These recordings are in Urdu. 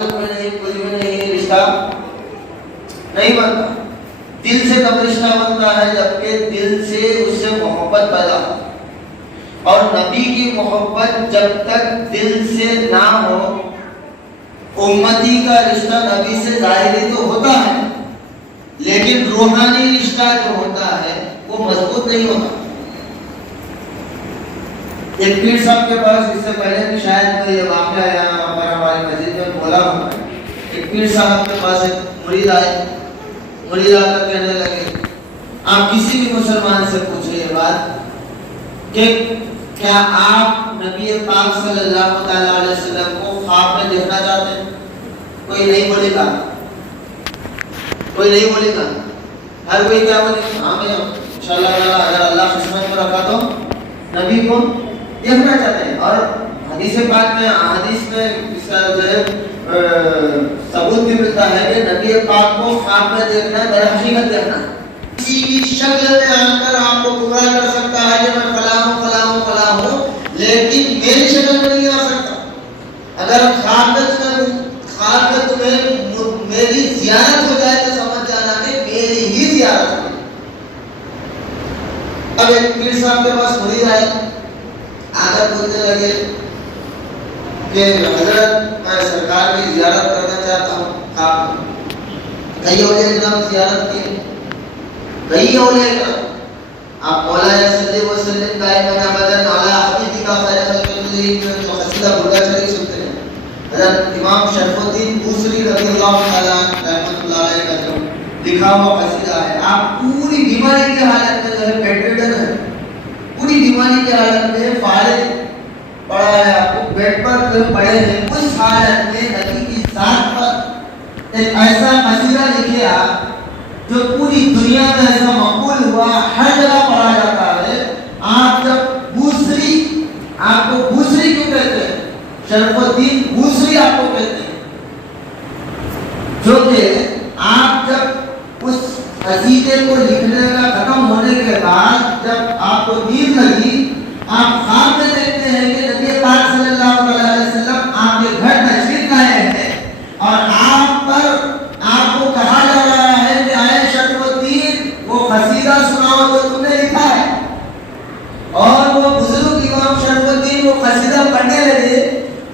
رشتہ نہیں بنتا. دل سے کب رشتہ بنتا ہے؟ جبکہ دل سے اس سے محبت پیدا ہو. اور نبی کی محبت جب تک دل سے نہ ہو، امتی کا رشتہ نبی سے ظاہری تو ہوتا ہے لیکن روحانی رشتہ جو ہوتا ہے وہ مضبوط نہیں ہوتا. ایک پیر صاحب کے پاس، اس سے پہلے بھی شاید یہ واقعہ یہاں پر ہماری مسجد میں بولا ہوا ہے. ایک پیر صاحب کے پاس ایک مرید آئے. مرید آ کر کہنے لگے، آپ کسی بھی مسلمان سے پوچھیں یہ بات کہ کیا آپ نبی پاک صلی اللہ تعالی علیہ وسلم کو خواب میں دیکھنا چاہتے ہیں؟ کوئی نہیں بولے گا. کوئی نہیں بولے گا. ہر کوئی کیا بولے گا؟ ہاں انشاءاللہ تعالی اگر اللہ قسمت کو رکھا تو نبی کو دیکھنا چاہتے ہیں. اور حدیث پاک میں، حدیث میں اس کا جو ہے ثبوت بھی ملتا ہے کہ نبی پاک کو خواب میں دیکھنا ہے، در حقیقت دیکھنا ہے. کسی بھی شکل میں آ کر آپ کو گمراہ کر سکتا ہے کہ میں فلاں ہوں فلاں ہوں فلاں ہوں، لیکن میری شکل میں نہیں آ سکتا. اگر خواب میں تمہیں میری زیارت ہو جائے تو سمجھ جانا کہ میری ہی زیارت ہے. اب ایک پیر صاحب کے پاس مرید آئے، آگر بولنے لگے کہ حضرت میں سرکار کی زیارت کرنا چاہتا ہوں. آپ کئی اولیاء کرام زیارت کی، کئی اولیاء کرام. آپ مولا صلی اللہ علیہ وسلم دائما ابدا علی حبیبک خیر خلق اللہ جو قصیدہ بردا شریف سنتے ہیں، حضرت امام شرف الدین بوصری رضی اللہ تعالی عنہ رحمۃ اللہ علیہ کا جو لکھا ہوا قصیدہ ہے. آپ پوری بیماری کی حالت میں جو ہے بیڈ ریڈن ہے، پوری بیماری کی حالت میں فارغ پڑا ہے، آپ کو بیڈ پر جو پڑے ہیں، اس حالت میں نبی کی ذات پر ایک ایسا قصیدہ لکھے آپ جو پوری دنیا میں ایسا مقبول ہوا، ہر جگہ پڑھا جاتا ہے. آپ جب بوصری، آپ کو بوصری کیوں کہتے ہیں؟ شرف الدین بوصری آپ کو کہتے ہیں، جو کہ آپ جب اس قصیدے کو لکھنے کا ختم ہونے کے بعد جب آپ کو نیند لگی، آپ خواب میں دیکھتے ہیں کہ نبی پاک صلی اللہ علیہ وسلم آپ کے گھر تشریف لائے ہیں اور آپ پر آپ کو کہا جا رہا ہے کہ آئے شرف الدین وہ قصیدہ سناؤ جو تم نے لکھا ہے. اور وہ بزرگ امام شرف الدین وہ قصیدہ پڑھنے لگے.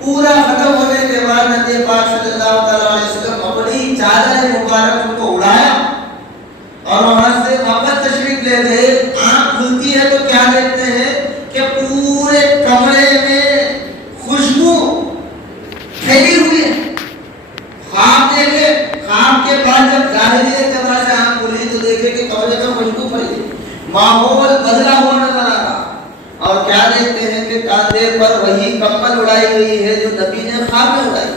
پورا ختم ہونے کے بعد نبی پاک صلی اللہ علیہ وسلم اپنی چادر مبارک ان کو اڑایا اور وہاں سے واپس تشریف لے گئے. آنکھ کھلتی ہے تو کیا دیکھتے ہیں کہ پورے کمرے میں خوشبو پھیلی ہوئی ہے. خواب دیکھے، خواب کے بعد جب ظاہری اعتبار سے آنکھ کھلی تو دیکھے کہ کمرے میں خوشبو پھیلی، ماحول بدلا ہوا نظر آ رہا. اور کیا دیکھتے ہیں کہ کاندھے پر وہی کمبل اڑائی گئی ہے جو نبی نے خواب میں اڑائی.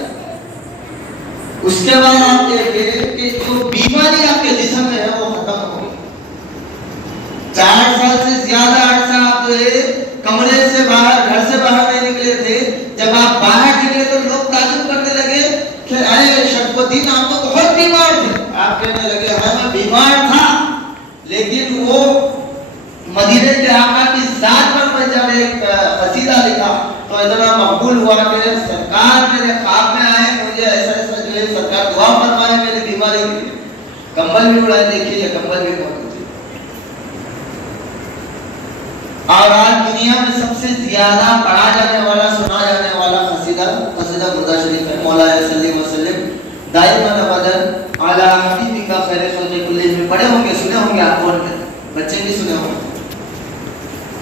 اس کے بعد آپ دیکھیں کہ جو بیماری آپ کے جسم میں ہے وہ ختم ہو گئی. 4 سال سے زیادہ عرصہ آپ کمرے سے باہر، گھر سے باہر نہیں نکلے تھے. جب آپ باہر نکلے تو لوگ تعجب کرنے لگے کہ ارے شرف الدین آپ تو بہت بیمار تھے. آپ کہنے لگے ہاں میں بیمار تھا، لیکن وہ مدینے کے آقا کی ذات پر میں جب ایک قصیدہ لکھا تو اتنا مقبول ہوا کہ سرکار میرے خواب میں آئے، مجھے ایسا ایسا جو ہے سرکار دعا فرمائے میری بیماری کے لیے. کمبل بھی اڑائے، دیکھیے یہ کمبل بھی بہت ہوتی. اور آج دنیا میں سب سے زیادہ پڑھا جانے والا، سنا جانے والا قصیدہ بردا شریف ہے. مولا صلی اللہ علیہ وسلم دائما ابدا علی حبیبک خیر خلق اللہ میں پڑھے ہوں گے، سنے ہوں گے آپ فون پہ، بچے بھی سنے ہوں گے.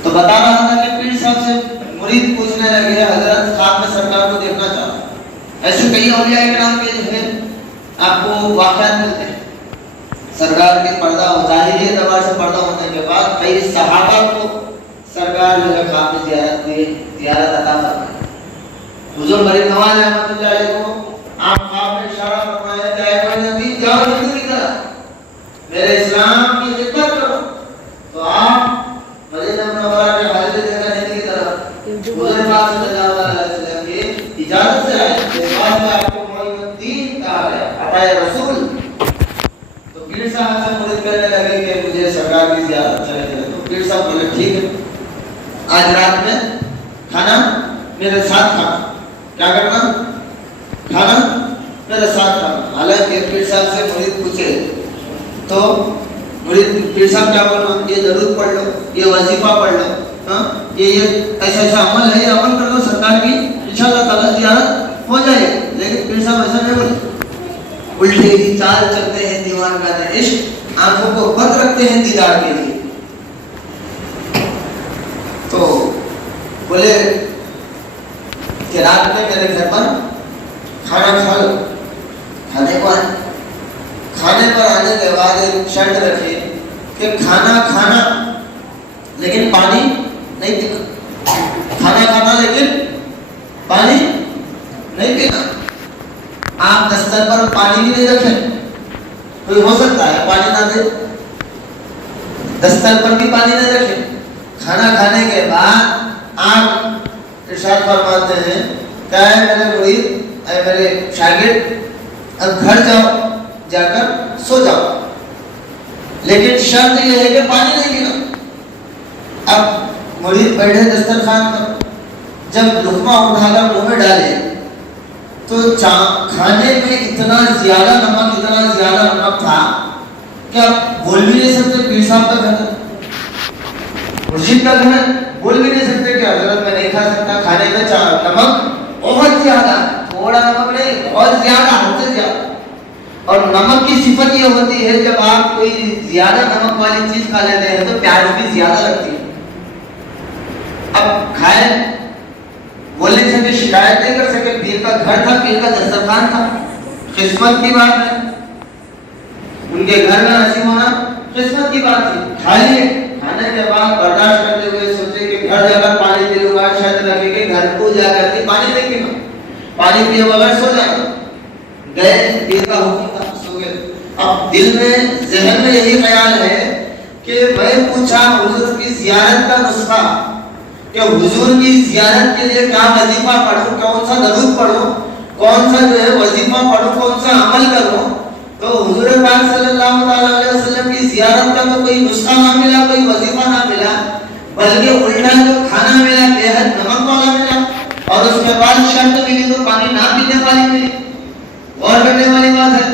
تو بتا رہا تھا کہ پیر صاحب سے مرید پوچھنے لگے حضرت خواب میں سرکار کو دیکھنا چاہتا. ایسے کئی اولیاء کرام کے جو ہے آپ کو واقعات ملتے ہیں. سرکار کے پردہ ظاہری اعتبار سے پردہ ہونے کے بعد کئی صحابہ کو سرکار جو ہے خواب میں زیارت عطا فرمائے. حضور غریب نواز احمد اللہ علیہ کو آپ خواب میں اشارہ فرمایا کہ اے میرے نبی جاؤ ہندو کی طرف، میرے اسلام کی خدمت کرو. تو آپ مدینہ منورہ کے حالت دیکھا ہندو کی طرف حضور پاک صلی اللہ علیہ وسلم کی اجازت سے آئے. اس بات میں آپ کو معین الدین کہا گیا، عطائے رسول. تو پیر صاحب سے مرید کرنے لگے کہ مجھے سرکار کی زیارت چاہیے. تو پیر صاحب بولے ٹھیک ہے، آج رات میں کھانا میرے ساتھ کھانا. کیا کرنا؟ کھانا میرا ساتھ رہا. حالانکہ پیر صاحب سے مرید پوچھے تو مرید پیر صاحب کیا بولو, یہ درود پڑھ لو, یہ وظیفہ پڑھ لو, ہاں یہ ایسا عمل ہے, یہ عمل کر لو سرکار کی انشاءاللہ تعالیٰ زیارت ہو جائے. لیکن پیر صاحب ایسا نہیں بولے, الٹے ہی چال چلتے ہیں دیوان کا عشق, آنکھوں کو بند رکھتے ہیں دیدار کے لیے. تو بولے کہ رات میں میرے گھر پر کھانا کھا لو. کھانے پر آنے کے بعد ایک شرط رکھے کہ کھانا کھانا لیکن پانی نہیں پینا. کھانا کھانا لیکن پانی نہیں پینا. آپ دستر پر پانی بھی نہیں رکھیں. کوئی ہو سکتا ہے پانی نہ دے, دستر پر بھی پانی نہیں رکھیں. کھانا کھانے کے بعد آپ ارشاد فرماتے ہیں کیا ہے میرے مرید اے میرے شاگرد, اب گھر جاؤ, جا کر سو جاؤ, لیکن شرط یہ ہے کہ پانی نہیں پینا. اب مرید بیٹھے دسترخوان پر, جب لقمہ اٹھا کر منہ میں ڈالے تو کھانے میں اتنا زیادہ نمک تھا کہ آپ بول بھی نہیں سکتے پیر صاحب کا گھر, مرشد کا گھر, بول بھی نہیں سکتے کہ حضرت میں نہیں کھا سکتا, کھانے میں نمک بہت زیادہ, تھوڑا نمک نہیں بہت زیادہ, حد سے زیادہ. اور نمک کی صفت یہ ہوتی ہے جب آپ کوئی زیادہ نمک والی چیز کھا لیتے ہیں تو پیاس بھی زیادہ لگتی ہے. اب کھائے, بول نہیں سکے, شکایت نہیں کر سکے, پیر کا گھر تھا, پیر کا دسترخوان تھا, قسمت کی بات ہے. ان کے گھر میں نصیب ہونا قسمت کی بات تھی. کھا لیے, کھانے کے بعد برداشت کرتے ہوئے سوچے کہ گھر جا کر پانی پی لوں گا, شاید لگے کہ گھر کو جا کر کے پانی نہیں پینا, پانی پیے بغیر سو جانا. گئے, پیر کا حکم تھا, سو گئے. اب دل میں ذہن میں یہی خیال ہے کہ میں پوچھا حضور کی زیارت کا نسخہ, کہ حضور کی زیارت کے لیے کیا وظیفہ پڑھوں, کون سا درود پڑھوں, کون سا جو ہے وظیفہ پڑھوں, کون سا عمل کروں. تو حضور پاک صلی اللہ علیہ وسلم کی زیارت کا تو کوئی نسخہ نہ ملا, کوئی وظیفہ نہ ملا, بلکہ الٹا جو کھانا ملا بے حد نمک والا ملا, اور اس کے بعد شرط ملی تو پانی نہ پینے والی ملی. اور کرنے والی بات ہے.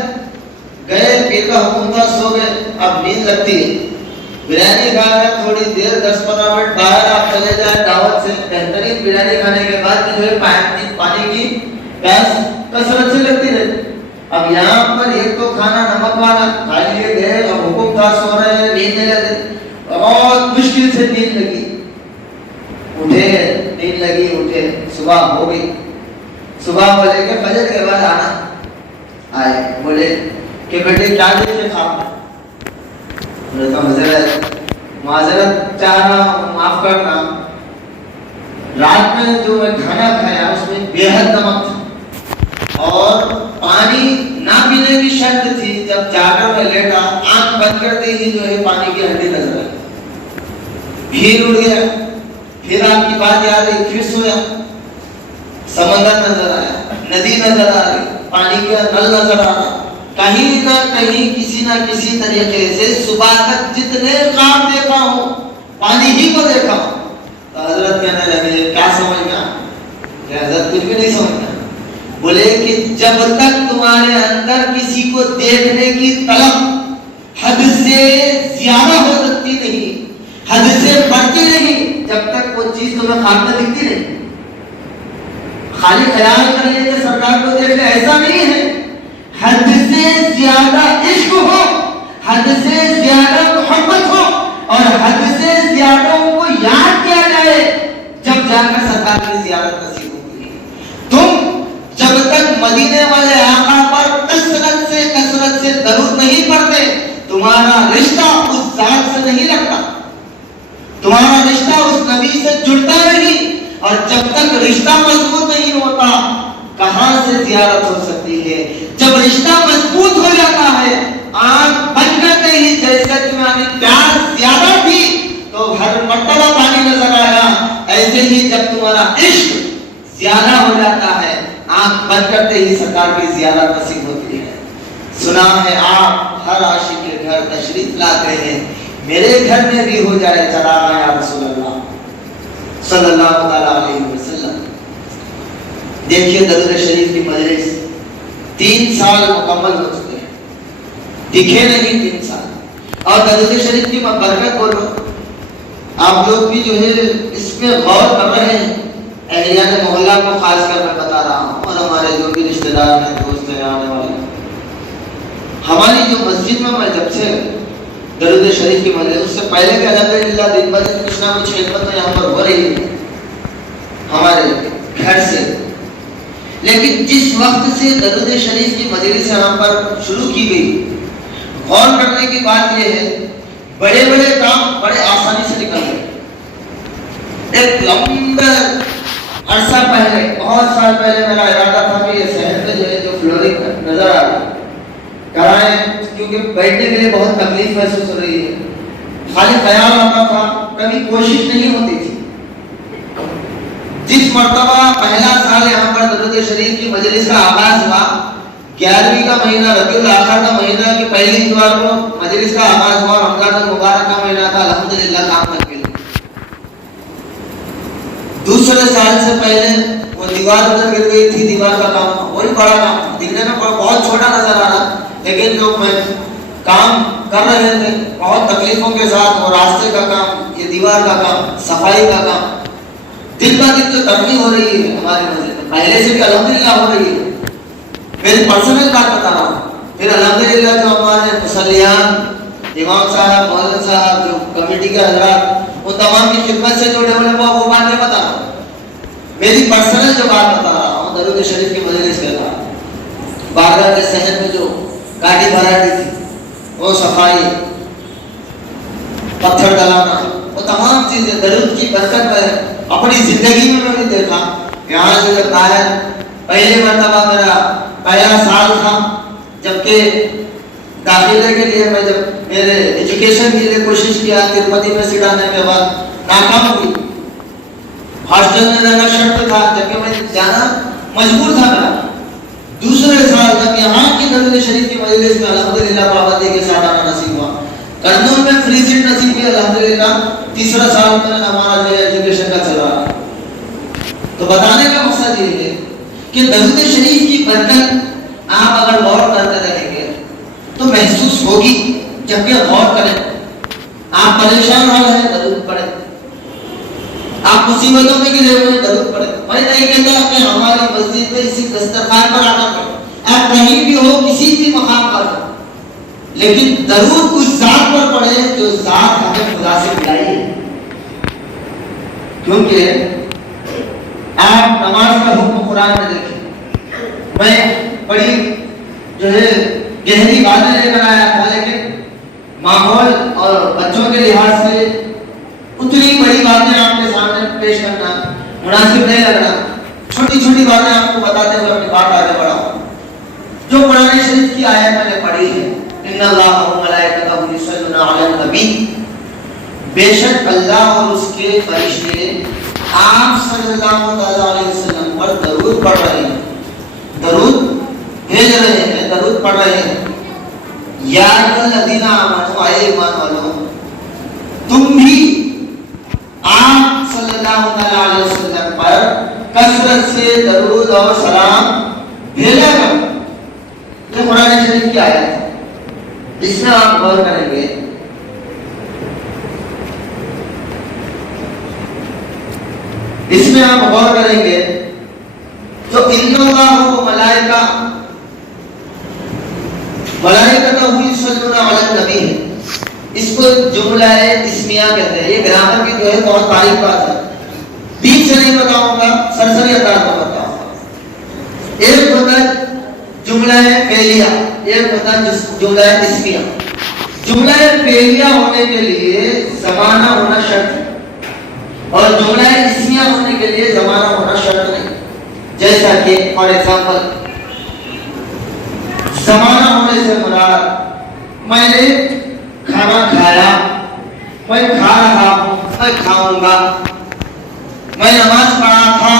گئے, پیر کا حکم تھا, سو گئے. اب نیند لگتی ہے, بریانی کھا کر تھوڑی دیر 10-15 منٹ باہر آپ چلے جائیں دعوت سے, بہترین بریانی کھانے کے بعد جو ہے پانی کی پیاس کثرت سے لگتی رہتی. اب یہاں پر ایک تو کھانا نمک والا کھا لیے گئے, اب حکم تھا, سو رہے ہیں, نیند نہیں لگے, بہت مشکل سے نیند لگی. اٹھے, نیند لگی, اٹھے, صبح ہو گئی. صبح بولے کہ فجر کے بعد آنا. آئے, بولے کہ بیٹے کیا دیکھے خواب میں. بولے تو معذرت چاہ رہا ہوں, معاف کرنا, رات میں جو میں کھانا کھایا اس میں بے حد نمک تھا, اور پانی نہ پینے کی شرط تھی. جب جا کر میں لیٹا, آنکھ بند کرتے ہی جو ہے پانی کی ہڈی نظر آئی, بھیڑ اڑ گیا. پھر آپ کی بات یاد آئی, پھر سویا, سمندر نظر آیا, ندی نظر آ رہی, پانی کا نل نظر آ رہا. کہیں نہ کہیں کسی نہ کسی طریقے سے صبح تک جتنے خواب دیکھا ہوں پانی ہی کو دیکھا ہوں. تو حضرت کہنے لگے کیا سمجھ گیا, کہ حضرت کچھ بھی نہیں سمجھ گیا. بولے کہ جب تک تمہارے اندر کسی کو دیکھنے کی طلب حد سے زیادہ ہو سکتی نہیں, حد سے بڑھتی نہیں, جب تک وہ چیز تمہیں خواب میں دکھتی نہیں. خالی خیال کر لیے کہ سرکار کو دیکھ لے, ایسا نہیں ہے. حد سے زیادہ عشق ہو, حد سے زیادہ محبت ہو, اور حد سے زیادہ کو یاد کیا جائے, جب جا کر سرکار کی زیارت نصیب ہوگی. تم جب تک مدینے والے آقا پر کثرت سے درود نہیں پڑھتے, تمہارا رشتہ اس ذات سے نہیں لگتا, تمہارا رشتہ اس نبی سے جڑتا نہیں. اور جب تک رشتہ مضبوط نہیں ہوتا, کہاں سے زیارت ہو سکتی ہے. جب رشتہ مضبوط ہو جاتا ہے, آنکھ بند کرتے ہی جیسے تمہاری پیاس زیادہ تھی تو ہر مرتبہ پانی نظر آیا, ایسے ہی جب تمہارا عشق زیادہ ہو جاتا ہے, آنکھ بند کرتے ہی سرکار کی زیارت نصیب ہوتی ہے. سنا ہے آپ ہر عاشق کے گھر تشریف لاتے ہیں, میرے گھر میں بھی ہو جائے چراغاں یا رسول اللہ صلی اللہ علیہ وسلم. دیکھیے درود شریف کی مجلس 3 سال مکمل ہو چکے ہیں، دکھے نہیں 3 سال. اور درود شریف کی میں برکت بول رہا ہوں، آپ لوگ بھی جو ہے اس پہ غور کر رہے ہیں. اہلیان محلہ کو خاص کر میں بتا رہا ہوں، اور ہمارے جو بھی رشتہ دار ہیں، دوست ہیں، آنے والے ہیں. ہماری جو مسجد میں جب سے درود شریف کی مجلس، اس سے پہلے بھی الحمدللہ دن بہ دن کچھ نہ کچھ خدمت یہاں پر ہو رہی ہے ہمارے گھر سے. لیکن جس وقت سے درود شریف کی مجلس یہاں پر شروع کی گئی، غور کرنے کی بات یہ ہے بڑے بڑے کام بڑے آسانی سے نکل گئے. ایک لمبا عرصہ پہلے، بہت سال پہلے میرا ارادہ تھا کہ یہ شہر میں جو ہے جو فلورنگ نظر آ رہا ہے کرائیں، کیونکہ بیٹھنے کے لیے بہت تکلیف محسوس ہو رہی ہے. خالی خیال آتا تھا، کبھی کوشش نہیں ہوتی تھی. جس مرتبہ پہلا سال یہاں پر درود شریف کی مجلس کا آغاز ہوا، 11ویں کا مہینہ، ربیع الاخر کا مہینہ کی پہلی اتوار کو مجلس کا آغاز ہوا، رمضان المبارک کا مہینہ تھا. الحمدللہ کام لگ گیا. دوسرے سال سے پہلے وہ دیوار ادھر گر گئی تھی، دیوار کا کام وہی بڑا کام، دکھنے میں بہت چھوٹا نظر آ رہا، لیکن جو میں کام کر رہے تھے بہت تکلیفوں کے ساتھ، وہ راستے کا کام، یہ دیوار کا کام، صفائی کا کام، دن بہ دن جو ترقی ہو رہی ہے ہمارے مسجد میں، پہلے سے بھی الحمدللہ ہو رہی ہے. میری پرسنل بات بتا رہا ہوں. پھر الحمدللہ جو ہمارے مصلیان، امام صاحب، مولوی صاحب، جو کمیٹی کے حضرات، وہ تمام کی خدمت سے جو ڈیولپ ہوا وہ بات میں بتا رہا ہوں. میری پرسنل جو بات بتا رہا ہوں، درود شریف کی مجلس کے بعد بارگاہ کے صحن میں جو گاڑی بھرائی تھی، وہ صفائی، پتھر ڈلانا، وہ تمام چیزیں درود کی برکت ہے. اپنی زندگی میں نے دیکھا. یہاں سے جب آیا، پہلے مرتبہ میرا پہلا سال تھا، جبکہ داخلے کے لیے میں جب میرے ایجوکیشن کے لیے کوشش کیا، تروپتی میں سیٹ آنے کے بعد ناکام ہوئی. ہاسٹل میں رہنا شرط تھا، جبکہ میں جانا مجبور تھا میرا. دوسرے سال جب یہاں کی درود شریف کی مجلس میں الحمدللہ پابندی کے ساتھ آنا نصیب ہوا. کرنول میں فری سیٹ نصیب ہوئی الحمدللہ. تیسرا سال میں ہمارا جو ایجوکیشن کا چل رہا ہے. تو بتانے کا مقصد یہ ہے کہ درود شریف کی برکت آپ اگر غور کرتے رہیں گے تو محسوس ہوگی. جب بھی غور کریں، آپ پریشان ہو رہے ہیں درود پڑھیں، آپ مصیبتوں میں گرے ہوئے درود پڑھیں. میں نہیں کہتا کہ ہماری مسجد میں اسی دسترخوان پر آنا پڑے، آپ کہیں بھی ہو، کسی بھی مقام پر ہو، لیکن درود اس ذات پر پڑھیں جو ذات ہمیں خدا سے ملائی ہے. کیونکہ آپ نماز کا حکم قرآن میں دیکھیں. میں بڑی جو ہے گہری باتیں لے کر آیا تھا، لیکن ماحول اور بچوں کے لحاظ سے اتنی بڑی باتیں آپ کے سامنے پیش کرنا مناسب نہیں لگ رہا. چھوٹی چھوٹی باتیں آپ کو بتاتے ہوئے اپنی بات آگے بڑھاؤں. جو قرآن شریف کی آیت میں نے پڑھی ہے، ان اللہ و ملائکتہ یصلون علی النبی، بے شک اللہ اور اس کے فرشتے آپ صلی اللہ علیہ وسلم پر درود پڑھ رہے ہیں، درود بھیج رہے ہیں، درود پڑھ رہے ہیں. یا ایھا الذین آمنوا، اے ایمان والو، تم بھی آپ صلی اللہ علیہ وسلم پر کثرت سے درود اور سلام بھیجا کرو. یہ قرآن شریف کی آیت ہے. اس میں آپ غور کریں گے، اس میں آپ غور کریں گے جو ان اللہ و ملائکہ یصلون علی النبی ہے، اس کو جملہ اسمیہ کہتے ہیں. یہ گرامر کی جو ہے بہت باریک بات ہے، بیچ سے نہیں بتاؤں گا، سرسری انداز میں بتاؤں گا. ایک ہوتا ہے جملہ فعلیہ، ایک ہوتا ہے جملہ اسمیہ. جملہ فعلیہ ہونے کے لیے زمانہ ہونا شرط ہے، اور جملہ اسمیہ ہونے کے لیے زمانہ ہونا شرط نہیں. جیسا کہ فار ایگزامپل، زمانہ ہونے سے مراد میں نے کھانا کھایا، میں کھا رہا ہوں، میں کھاؤں گا. میں نماز پڑھا تھا،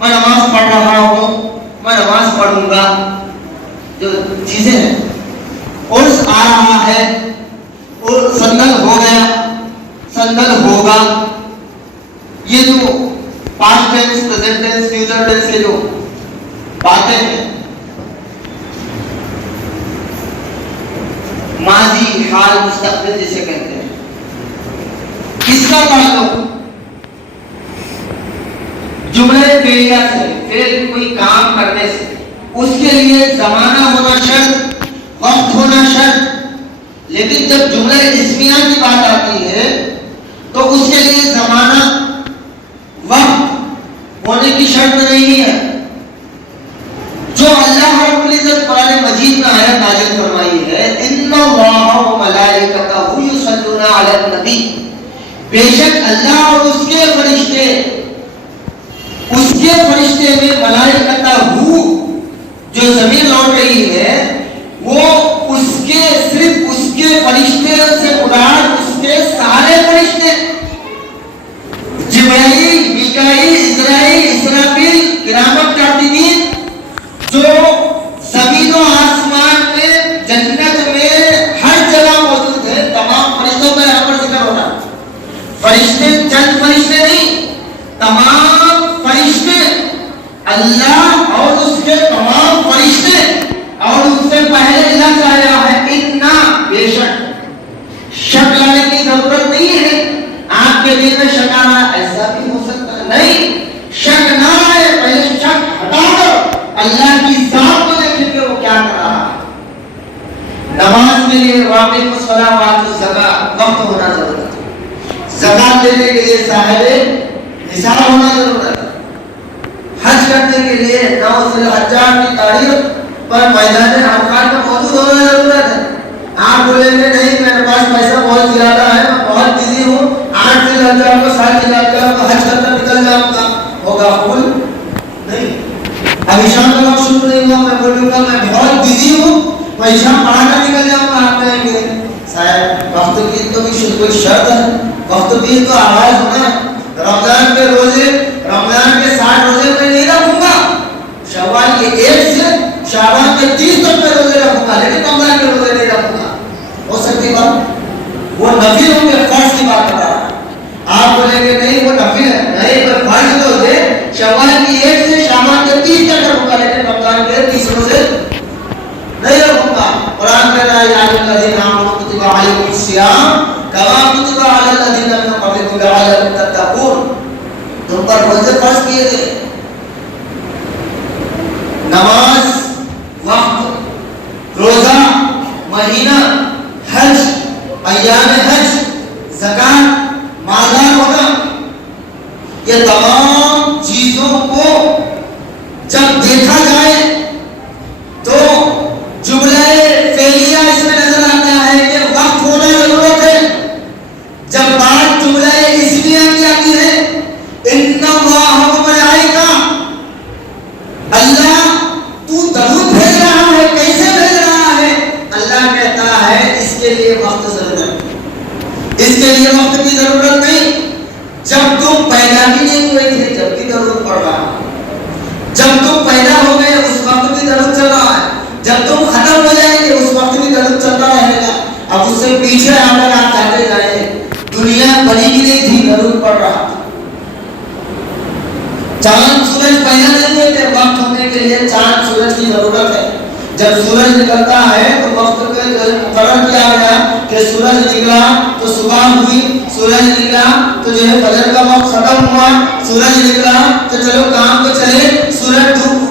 میں نماز پڑھ رہا ہوں، میں نماز پڑھوں گا. جو چیزیں ہیں، عرس آ رہا ہے، اور سندل ہو گیا، سندل ہوگا. یہ جو past tense, present tense, future tennis کے جو باتیں ہیں، ماضی، حال، مستقبل جسے کہتے ہیں، کس کا تعلق؟ جملہ فعلیہ سے، فعل کوئی کام کرنے سے، اس کے لیے زمانہ ہونا شرط، وقت ہونا شرط، لیکن جب جملہ اسمیہ کی بات آتی ہے تو اس کے لیے زمانہ، وقت ہونے کی شرط نہیں ہے۔ جو اللہ رب العزت قرآن مجید میں آیت نازل فرمائی ہے، ان اللہ و ملائکتہ یصلون علی النبی، بے شک اللہ اور اس کے فرشتے میں ملائکتہ جو زمین لوٹ رہی ہے، وہ صرف اس کے فرشتے سے مراد اس کے سارے فرشتے، جبرائیل، میکائیل، اسرائیل، اسرافیل، کرامت کاتبین، جو زمین و آسمان میں، جنت میں، ہر جگہ موجود ہے، تمام فرشتوں کا یہاں پر ذکر ہو رہا ہے۔ فرشتے چند فرشتے نہیں، تمام فرشتے، اللہ اور اس کے تمام فرشتے، اور اس سے پہلے لفظ آیا ہے اتنا، بے شک لانے کی ضرورت نہیں ہے۔ آپ کے دل میں شک آنا، ایسا بھی ہو سکتا ہے، نہیں، شک نہ آئے، پہلے شک ہٹا دو، اللہ کی ذات کو دیکھیں کہ وہ کیا کر رہا ہے۔ نماز کے لیے واقعی الصلاۃ والزکاۃ، وقت ہونا ضروری ہے۔ زکات دینے کے لیے صاحب نصاب ہونا ضروری ہے۔ حج کرنے کے لیے 9 ذی الحجہ کی تاریخ پر میدان عرفات میں موجود ہونا ضرورت ہے۔ آپ بولیں گے نہیں میرے پاس پیسہ بہت زیادہ ہے، میں بہت بزی ہوں، 8 ذی الحجہ کو 7 ذی الحجہ کو حج کرنا نکل جاؤں گا، ہوگا قبول نہیں۔ ابھی شام کا وقت شروع نہیں ہوا، میں بولوں گا میں بہت بزی ہوں، میں شام پڑھا کر نکل جاؤں گا، آپ کہیں گے صاحب وقت کی تو بھی کوئی شرط ہے، وقت بھی تو آواز ہونا ہے۔ رمضان کے روزے، رمضان کے 60 روزے میں نہیں رکھوں گا، شوال کے 1 سے شعبان کے 30 تک میں روزے رکھوں گا، لیکن رمضان کے روزے نہیں رکھوں گا، ہو سکتی بات؟ وہ نفل ہوں گے، فرض کی بات کر رہا ہے۔ آپ بولیں گے نہیں وہ نفل ہے، نہیں پر فرض روزے شوال کی 1 سے شعبان کے 30 تک رکھوں گا، لیکن رمضان کے 30 روزے نہیں رکھوں گا۔ قرآن کہہ رہا ہے یا ایھا الذین آمنوا کتب علیکم الصیام کما کتب علی الذین من قبلکم لعلکم تتقون، تم پر روزے فرض کیے گئے۔ نماز، وقت، روزہ، مہینہ، حج، ایام حج، زکات، مالدار ہونا، یہ تمام چیزوں کو جب دیکھا جائے تو جملہ فعلیہ اس میں نظر آتا ہے کہ وقت ہونا ضرورت ہے۔ جب بات جملہ اسمیہ کی آتی ہے، ان اللہ و ملائکہ، اللہ تو درود بھیج رہا ہے، کیسے بھیج رہا ہے؟ اللہ کہتا ہے اس کے لیے وقت ضرورت ہے، اس کے لیے وقت کی ضرورت نہیں۔ جب تم پیدا بھی نہیں ہوئے تھے جب بھی درود پڑھ رہا ہے، جب تم پیدا ہو گئے اس وقت بھی درود چل رہا ہے، جب تم ختم ہو جائیں گے اس وقت بھی درود چلتا رہے گا۔ اب اس سے پیچھے آ کر آپ چاہتے جائیں، دنیا بنی بھی نہیں تھی درود پڑھ رہا تھا، چاند سورج پیدا نہیں ہوئے تھے، وقت ہونے کے لیے چاند سورج کی ضرورت ہے۔ جب سورج نکلتا ہے تو وقت کو مقرر کیا گیا کہ سورج نکلا تو صبح ہوئی، سورج نکلا تو جو ہے فجر کا وقت ختم ہوا، سورج نکلا تو چلو کام کو چلے، سورج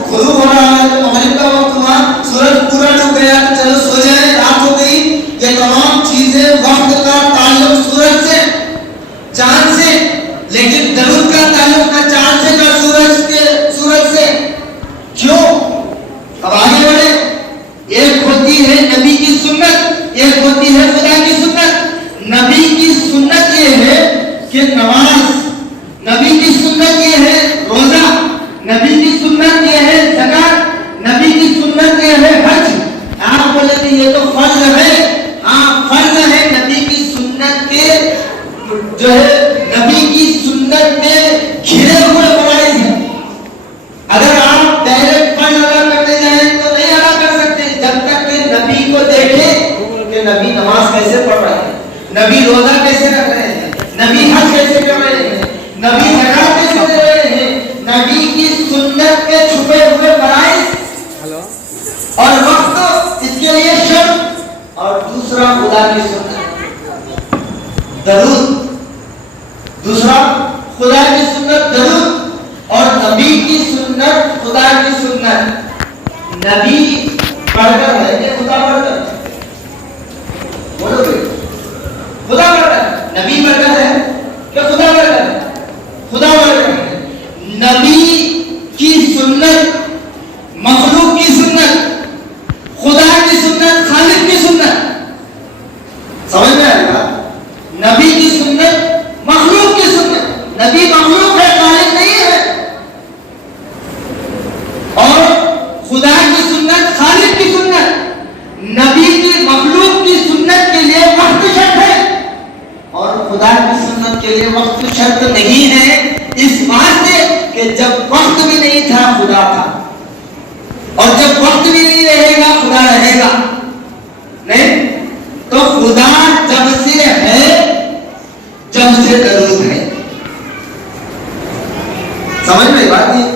غروب ہو رہا ہے تو مغرب کا وقت ہوا، سورج پورا ڈوب گیا تو چلو سو جائے، رات ہو گئی۔ یہ تمام چیزیں وقت کا تعلق سورج سے، چاند سے، لیکن درود کا تعلق نہ چاند سے نہ سورج سے۔ کیوں؟ اب آگے بڑھے۔ ایک ہوتی ہے نبی کی سنت، ایک ہوتی ہے خدا کی سنت۔ نبی کی سنت یہ ہے کہ نماز، نبی کی سنت یہ ہے روزہ، نبی کی سنت یہ ہے زکات، نبی کی سنت یہ ہے حج۔ آپ بولے کہ یہ تو فرض ہے، ہاں فرض ہے، نبی کی سنت کے جو ہے نبی کی سنت میں گھرے ہوئے فرائض ہیں۔ اگر آپ ڈائریکٹ فرض ادا کرنے جائیں تو نہیں ادا کر سکتے جب تک کہ نبی کو دیکھیں کہ نبی نماز کیسے پڑھ رہے ہیں، نبی روزہ کیسے رکھ رہے ہیں، نبی حج کیسے کر رہے ہیں، نبی زکات کیسے دے رہے ہیں۔ نبی کی سنت کے چھپے ہوئے فرائض اور وقت اس کے لیے شرط، اور دوسرا درود. دوسرا خدا کی سنت درود اور نبی کی سنت خدا کی سنت. نبی بڑھ کر ہے کہ خدا بڑھ کر؟ بولو گے خدا بڑھ کر. نبی بڑھ کر ہے کہ خدا بڑھ کر؟ خدا بڑھ کر. نبی کی سنت مخلوق کی سنت, خدا کی سنت خالق کی سنت. سمجھ میں آئے گا؟ نبی کی سنت مخلوق کی سنت. نبی مخلوق ہے, خالق نہیں ہے. اور خدا کی سنت خالق کی سنت. نبی کی مخلوق کی سنت کے لیے وقت شرط ہے اور خدا کی سنت کے لیے وقت شرط نہیں ہے, اس بات سے کہ جب وقت بھی نہیں تھا خدا تھا, اور جب وقت بھی نہیں رہے گا خدا رہے گا نہیں. تو خدا جب سے ہے, جب سے درود ہے. سمجھ میں بات نہیں.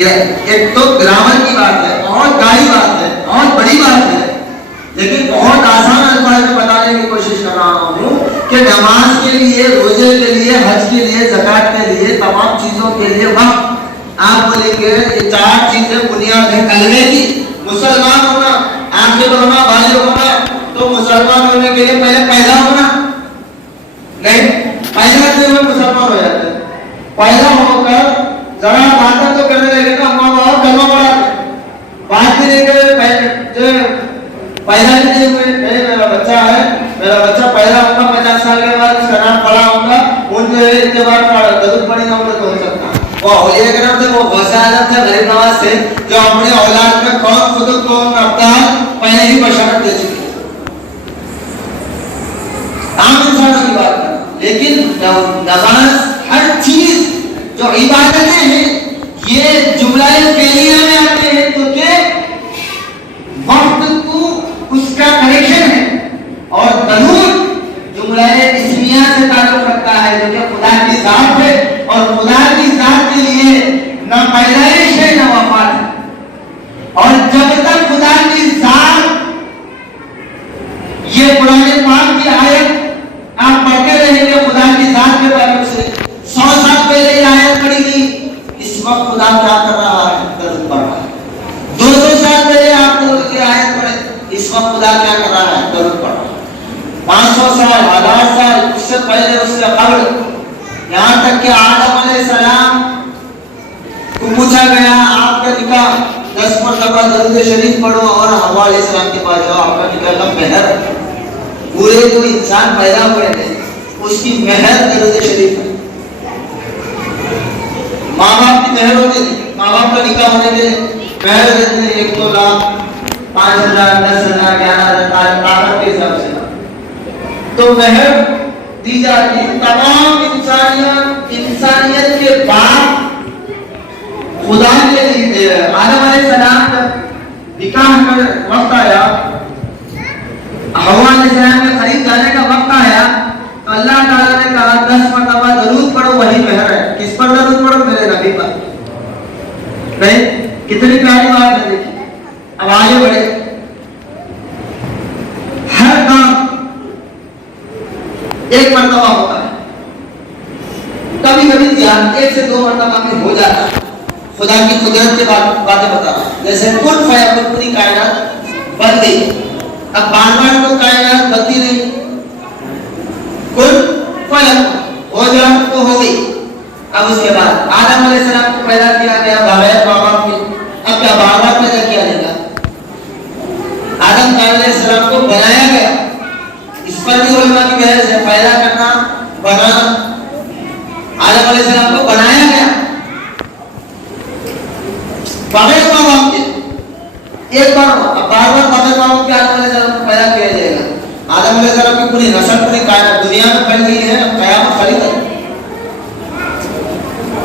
ایک تو گرامر کی بات ہے, بہت گاہی بات ہے, بہت بڑی بات ہے, لیکن بہت آسان الفاظ میں بتانے کی کوشش کر رہا ہوں کہ نماز کے لیے, روزے کے لیے, حج کے لیے, زکات کے لیے, تمام چیزوں کے لیے وقت. آپ بولیں گے یہ 4 چیزیں بنیاد ہے کلمے کی. مسلمان ہونا, عاقل ہونا, بالغ ہونا. تو مسلمان ہونے کے لیے پہلے پیدا ہونا نہیں, پیدا سے وہ مسلمان ہو جاتے ہیں. پیدا ہو کر ذرا باتیں تو کرنے لگے گا, ماں باپ کلمہ پڑھاتے, بات بھی نہیں کرے. پیدا نہیں ہوئے, میرا بچہ ہے, میرا بچہ پیدا ہوگا 50 سال کے بعد, اس کا نام پڑا ہوگا, ان جو اعتبار کا درود پڑھی نہ ہوگا تو ہو سکتا. وہ اولیاء کرام تھے, وہ غوث اعظم تھے, غریب نواز تھے, جو اپنے اولاد میں کون خود کون رکھتا ہے پہلے ہی بشارت دے چکے. عام انسانوں کی بات کرنا. لیکن نماز, ہر چیز جو عبادتیں ہیں یہ جملہ فعلیہ میں آتے ہیں تو کہ وقت کو اس کا کنیکشن ہے, اور درود جملہ اسمیہ سے تعلق رکھتا ہے جو کہ خدا کی ذات ہے, اور خدا کی ذات کے لیے نہ پیدائش ہے نہ وفات ہے. اور جب تک خدا کی ذات, یہ قرآن پاک کی آیت آپ پڑھتے رہیں گے خدا کی ذات کے تعلق سے, 100 سال پہلے یہ آیت پڑھی گئی, اس وقت خدا کیا کر رہا ہے, درود پڑھ رہا ہے. 200 سال پہلے آپ یہ آیت پڑھے, اس وقت خدا کیا کر رہا ہے, درود پڑھ رہا ہے. 500 سال, 1000 سال, اس سے پہلے, اس سے قبل, یہاں تک کہ آدم علیہ السلام کو پوچھا گیا آپ کا نکاح 10 مرتبہ درود شریف پڑھو, اور حوا علیہ السلام کے پاس جاؤ, آپ کا نکاح کا مہر, پورے جو انسان پیدا ہوئے ہیں اس کی مہر درود شریف ہے. ماں باپ کی مہر ہوتی ہے, ماں باپ کا نکاح ہونے کے مہر دیتے ہیں 1 لاکھ, 5,000, 10,000, 11,000 طاقت کے حساب سے. تو مہر دی جاتی ہے. تمام انسانیت کے بعد خدا کے لیے آدم علیہ السلام جب نکاح کا وقت آیا, حوا علیہ السلام کے قریب جانے کا وقت آیا, تو اللہ تعالیٰ نے کہا 10 مرتبہ درود پڑھو, وہی مہر ہے. کس پر درود پڑھو؟ میرے نبی پر. نہیں, کتنی پیاری بات ہے. دیکھیے اب آگے بڑھے. ہر کام 1 مرتبہ ہوتا ہے, کبھی کبھی 1 سے 2 مرتبہ میں ہو جاتا ہے. خدا کی قدرت کے باتیں بتا رہا ہوں. جیسے کن فیکون, پوری کائنات بن گئی. اب بار بار تو کائنات بنتی نہیں, کن فیکون ہو جا تو ہو گئی. اب اس کے بعد آدم علیہ السلام کو پیدا کیا گیا بغیر ماں باپ کے. اب کیا بار بار پیدا کیا جائے گا؟ آدم علیہ السلام کو بنایا گیا, اس پر بھی علماء کی بحث ہے. پیدا کرنا, بنانا, آدم علیہ السلام کو بنایا گیا بغیر ماں باپ کے. ایک بار, اب بار بار بغیر ماں باپ کے آدم علیہ السلام کو پیدا کیا جائے گا. آدم علیہ السلام کی پوری نسل, پوری کائنات دنیا میں پھیل گئی ہے, قیامت خرید ہے.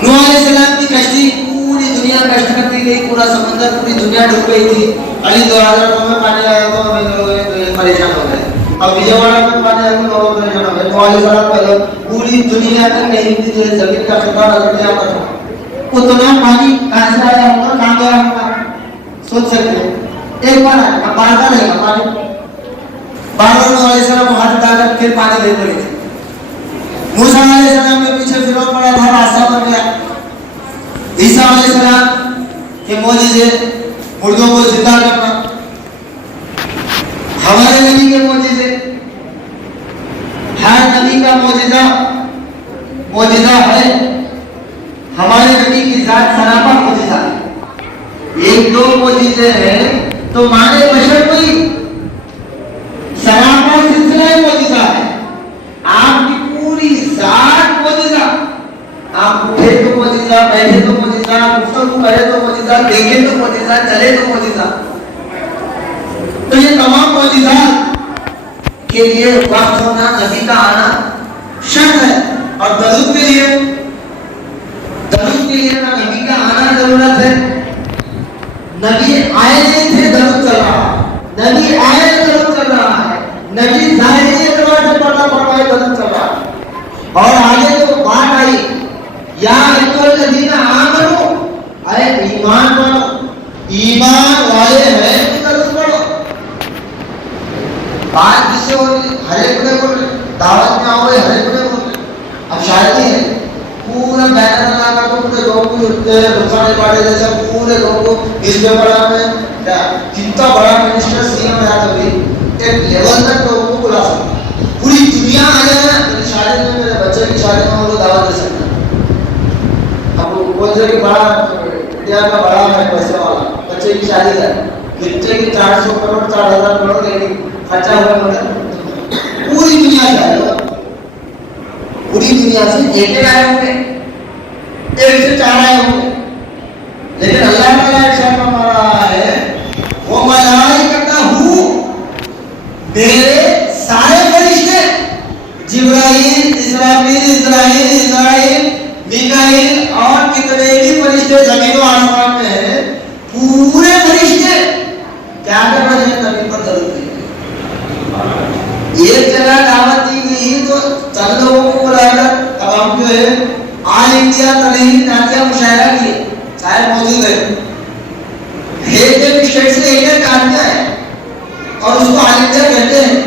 نوح علیہ السلام کی کشتی پوری دنیا کشت کرتی گئی, پورا سمندر, پوری دنیا ڈوب گئی تھی. علی 2009 میں پانی آیا تو ہمیں پریشان ہو گئے. اب وجےواڑا میں پانی آیا تو لوگ پریشان ہو گئے. نوح علیہ السلام پہلے پوری دنیا میں کہیں بھی جو زمین کا خطہ نظر نہیں آتا تھا. اتنا پانی کہاں سے آیا ہوگا, کہاں گیا ہوگا, سوچ سکتے ہیں. ایک بار آیا, اب بار بار رہے گا پانی. بار بار نوح علیہ السلام ہاتھ ڈال کر پھر پانی لے پڑے تھے. موسیٰ علیہ السلام کے پیچھے فرعون پڑا تھا، راستہ بن گیا۔ عیسیٰ علیہ السلام کے معجزے، مردوں کو زندہ کرنا، ہمارے نبی کے معجزے، ہر نبی کا معجزہ ہے، ہمارے نبی کی ذات سراپا معجزہ ہے۔ ایک دو معجزے ہیں تو مانے بشر کوئی سراپا سلسلہ معجزہ ہے۔ آپ کی پوری ذات معجزہ، آپ اٹھے تو معجزہ، بیٹھے تو معجزہ، گفتگو کرے تو معجزہ، دیکھے تو معجزہ، چلے تو معجزہ۔ تو یہ تمام معجزات کے لیے وقت ہونا، نبی کا آنا شرط ہے۔ اور درود کے لیے نہ نبی کا آنا ضرورت ہے، نبی آئے نہیں تھے درود چل رہا، نبی آئے درود چل رہا ہے، نبی ظاہری اعتبار سے پڑھنا پڑ رہا ہے درود چل رہا ہے۔ اور آگے جو بات آئی یا ایھا الذین آمنو، اے ایمان والو، ایمان والے ہیں تو درود پڑھو۔ بات کس سے ہو رہی ہے؟ ہر ایک کو بول رہے، دعوت میں آؤ ہر ایک کو بول رہے۔ اب شاید نہیں ہے پورا بینر لگا کر تو پورے گاؤں کو رخسانے پاڑے جیسا پورے گاؤں کو اس پیپر میں کتنا بڑا منسٹر سی ایم ہے کبھی ایک لیول تک لوگوں کو بلا سکتا، پوری دنیا آ جائے۔ میری شادی میں، میرے بچے کی شادی میں وہ لوگ دعوت دے سکتے ہیں۔ اب وہ بول رہے کہ بڑا انڈیا کا بڑا ہے پیسے والا، بچے کی شادی ہے، بچے کی 400 کروڑ 4000 کروڑ دینے خرچہ ہوا، پوری دنیا جائے گا، پوری دنیا سے ایک آئے ہوں گے، ایک سے 4 آئے ہوں گے۔ لیکن اللہ تعالیٰ ارشاد فرما رہا ہے وہ ملائکتہ، میرے سارے فرشتے، جبرائیل، اسرافیل، میکائیل اور کتنے بھی فرشتے زمین و آسمان میں ہیں، پورے فرشتے کیا کر رہے ہیں؟ نبی پر درود دے رہے ہیں۔ ایک جگہ دعوت دی گئی تو چند لوگوں کو بلا کر، اب ہم جو ہے آل انڈیا ترہیم نعتیہ مشاعرہ کیے، شاید موجود ہے، ایک اسٹیٹ سے ایک آدمی آئے اور اس کو آل انڈیا کہتے ہیں،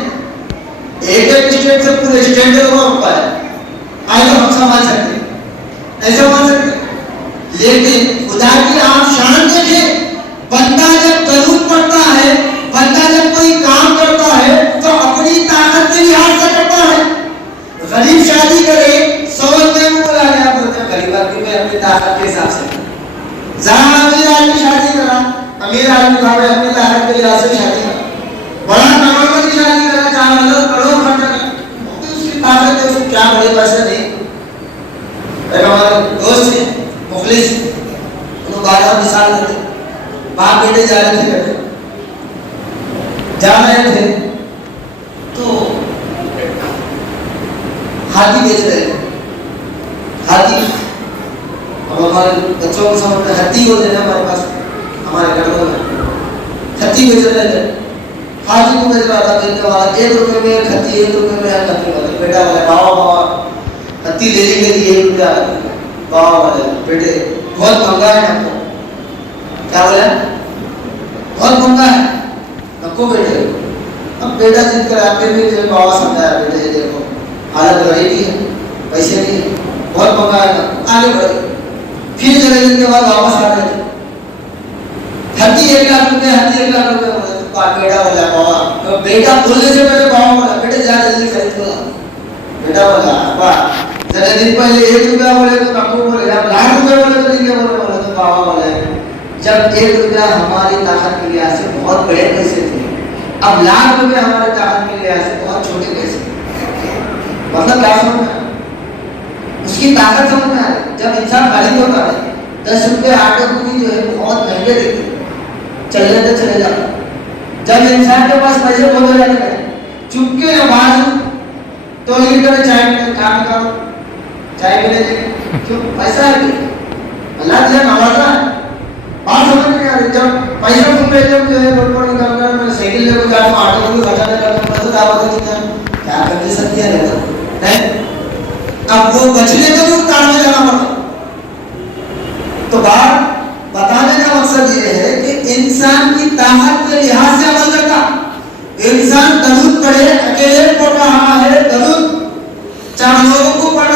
ایک اسٹیٹ سے پورے اسٹیٹ کے لوگوں کو آئے، آئے تو ہم سمجھ سکتے ایسے مان سکتے۔ لیکن خدا کی آپ شان دیکھیں، بندہ جب درود پڑھتا ہے، بندہ جب کوئی کام کرتا ہے تو اپنی طاقت کے لحاظ سے کرتا ہے۔ غریب شادی کرے 100 روپے میں بلا لیا، بولتے ہیں غریب آدمی میں اپنی طاقت کے حساب سے، ذرا امیر آدمی شادی کرا، امیر آدمی بھائی اپنی طاقت کے لحاظ سے شادی کرا، بڑا کروڑپتی شادی کرا، 4 کروڑ خرچہ کرا، اس کی طاقت ہے، اس کو کیا بڑے پیسے نہیں۔ ایک ہمارے دوست ہیں مخلص، انہوں بارہ مثال کرتے، باپ بیٹے جا رہے تھے تو ہاتھی بیچ رہے تھے، ہاتھی، اب ہمارے بچوں کو سمجھتے ہاتھی ہوتے ہیں ہمارے پاس، ہمارے گھروں میں ہاتھی بیچ رہے تھے، ہاتھی کو بیچ رہا تھا بیچنے والا، 1 روپے میں ایک ہاتھی، 1 روپے میں ایک ہاتھی والا بیٹا والے بابا ہاتھی لے لی گئی 1 روپیہ، بابا والے بیٹے بہت مہنگا ہے ہم کو، کیا بولے بہت مہنگا ہے نکو بیٹے۔ اب بیٹا جیت کر آپ نے بھی بابا سمجھایا، بیٹے دیکھو حالت غریبی ہے، پیسے نہیں ہے، بہت مہنگا ہے، آگے بڑھے۔ پھر چلے دن کے بعد واپس آ رہے تھے، ہاتھی 1 لاکھ روپے، ہاتھی 1 لاکھ روپے بولے تو بیٹا بولا بابا، بیٹا بولنے سے پہلے بابا بولا بیٹے جا جلدی خرید کو لا، بیٹا بولا ابا چلے دن پہلے 1 روپیہ بولے تو نکو بولے، اب 1,00,000 روپے بولے تو نہیں بولے تو بابا بولے جب 1 روپیہ ہماری طاقت کے لحاظ سے بہت بڑے پیسے تھے، اب 1,00,000 روپے ہماری طاقت کے لحاظ سے بہت چھوٹے پیسے، مطلب کیا سمجھ میں؟ اس کی طاقت سمجھ میں آ رہی۔ جب انسان خالد ہوتا ہے 10 روپے آٹے کو بھی جو ہے بہت مہنگے دیتے، چلنے تو چلے جاتا، جب انسان کے پاس پیسے بہت ہو جاتے ہیں چپکے نماز تو لیٹر چائے میں کام کرو، چائے پینے جائے، کیوں؟ پیسہ ہے، اللہ دیا نوازا ہے، بات سمجھ نہیں آ رہی۔ جب پیسہ تم پہ جب جو ہے روڈ پر نکل کر میں سائیکل لے کر جاتا ہوں، آٹو کو بھی خرچہ نہیں کرتا ہوں، پیسہ دعوت دیتا ہوں، کیا کر کے سکتی ہے رہتا، اب وہ بچنے کو بھی اتار میں جانا پڑتا۔ تو بات بتانے کا مقصد یہ ہے کہ انسان کی طاقت کے لحاظ سے عمل کرتا، انسان درود پڑھے، اکیلے پڑھ رہا ہے درود، 4 لوگوں کو پڑھ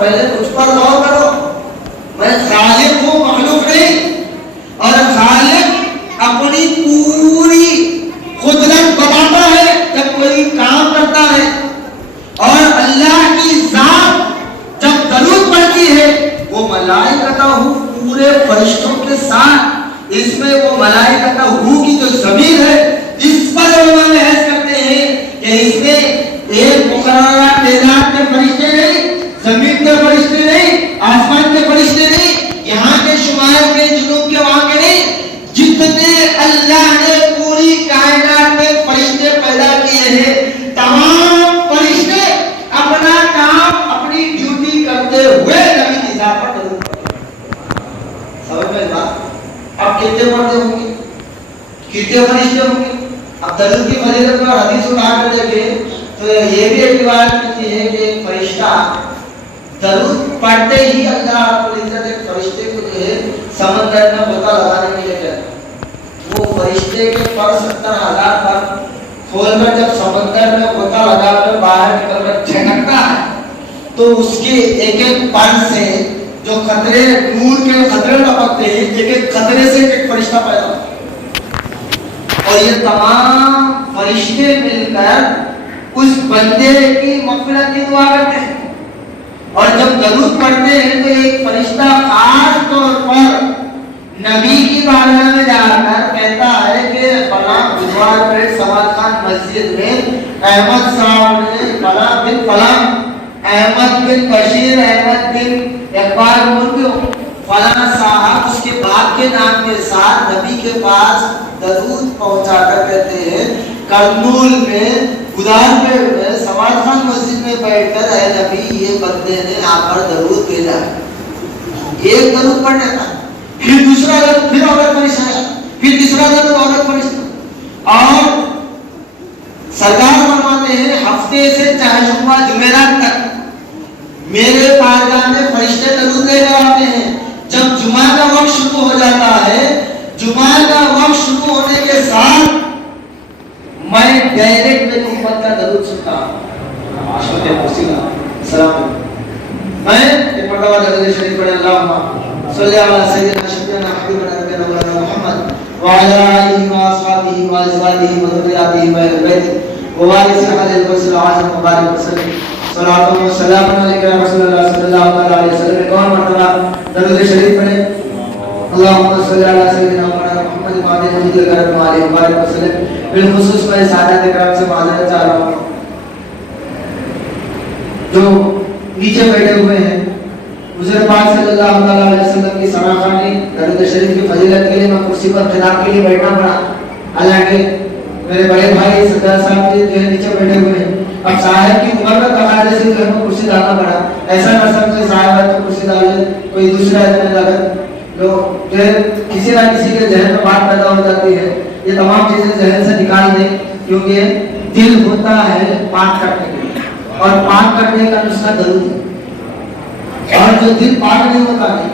پہلے مجھ پر غور کرو. میں خالق ہوں، مخلوق نہیں. اور خالق اپنی پوری قدرت بتاتا ہے جب کوئی کام کرتا ہے، اور اللہ کی ذات جب درود پڑھتی ہے وہ ملائکتہ پورے فرشتوں کے ساتھ، اس میں وہ ملائکتہ کی جو ضمیر ہے اس پر علماء بحث کرتے ہیں کہ اس میں ایک مقررہ تعداد کے فرشتے نہیں، زمین کے فرشتے نہیں، آسمان کے فرشتے نہیں، یہاں کے شمال کے جنوب کے وہاں کے نہیں، جتنے اللہ نے پوری کائنات میں فرشتے پیدا کیے ہیں تمام فرشتے اپنا کام اپنی ڈیوٹی کرتے ہوئے نبی کی ذات پر درود پڑھتے ہیں. سمجھ میں بات؟ اب کتنے پڑھتے ہوں گے، کتنے فرشتے ہوں گے؟ اب درود کی فضیلت پر حدیث اٹھا کر دیکھیں تو یہ بھی ایک روایت ملتی ہے کہ ایک فرشتہ درود پڑھتے ہی اللہ رب العزت ایک فرشتے کو جو ہے سمندر میں غوطہ لگانے کے لیے کہتا ہے. وہ فرشتے کے پر 70,000 پر کھول کر جب سمندر میں غوطہ لگا کر باہر نکل کر جھٹکتا ہے تو اس کے ایک ایک پر سے جو قطرے نور کے قطرے ٹپکتے ہیں، ایک ایک قطرے سے ایک فرشتہ پیدا ہوتا ہے. اور یہ تمام فرشتے مل کر اس بندے کی مغفرت کی دعا کرتے ہیں. اور جب درود پڑھتے ہیں تو ایک فرشتہ خاص طور پر نبی کی بارگاہ میں جا کر کہتا ہے کہ فلاں بزوار پیٹ سواد خان مسجد میں احمد صاحب نے فلاں بن فلاں احمد بن بشیر احمد بن اقبال ملک فلاں صاحب اس کے باپ کے نام کے ساتھ نبی کے پاس درود پہنچا کر کہتے ہیں کرنول میں گدار پیڑ میں سواد خان مسجد میں بیٹھ کر اے نبی یہ بندے نے آپ پر درود بھیجا ہے. ایک درود پڑھنے کا، پھر دوسرا درود، پھر عورت فرشتہ، پھر تیسرا درود عورت فرشتہ. اور سرکار فرماتے ہیں ہفتے سے چاہے صبح جمعرات تک میرے بارگاہ میں فرشتے درود لے کر آتے ہیں. جب جمعہ کا وقت شروع ہو جاتا ہے، جمعہ کا وقت شروع ہونے کے ساتھ میں ڈائریکٹ میری امت کا درود سنتا ہوں. السلام میں ایک مرتبہ درود شریف پڑھے اللہم صلی علی سیدنا شفیعنا حبیبنا نبینا محمد وعلی آلہ واصحابہ وازواجہ وذریاتہ واہل بیتہ ووارث علی البشر العظیم مبارک وسلم صلاۃ و سلام علیک یا رسول اللہ صلی اللہ علیہ وسلم. ایک اور مرتبہ درود شریف پڑھے اللہم صلی علی سیدنا محمد وعلی آلہ مبارک وسلم. بالخصوص میں سادات اکرام سے معذرت چاہ رہا ہوں جو نیچے بیٹھے ہوئے ہیں. حضور پاک صلی اللہ علیہ وسلم کی سراخانی درود شریف کی فضیلت کے لیے میں کرسی پر خطاب کے لیے بیٹھنا پڑا. حالانکہ میرے بڑے بھائی سردار صاحب جو ہے نیچے بیٹھے ہوئے ہیں. اب صاحب کی عمر کا تقاضے سے ہمیں کرسی ڈالنا پڑا. ایسا نہ سمجھے صاحب ہے تو کرسی ڈالے کوئی دوسرا اتنے لگت لوگ جو ہے کسی نہ کسی کے ذہن میں بات پیدا ہو جاتی ہے. یہ تمام چیزیں ذہن سے نکال دیں کیونکہ دل ہوتا ہے پاک کرنے کے لیے اور پاک کرنے کا نسخہ درود ہے. اور جو دل پاک نہیں ہوتا ہے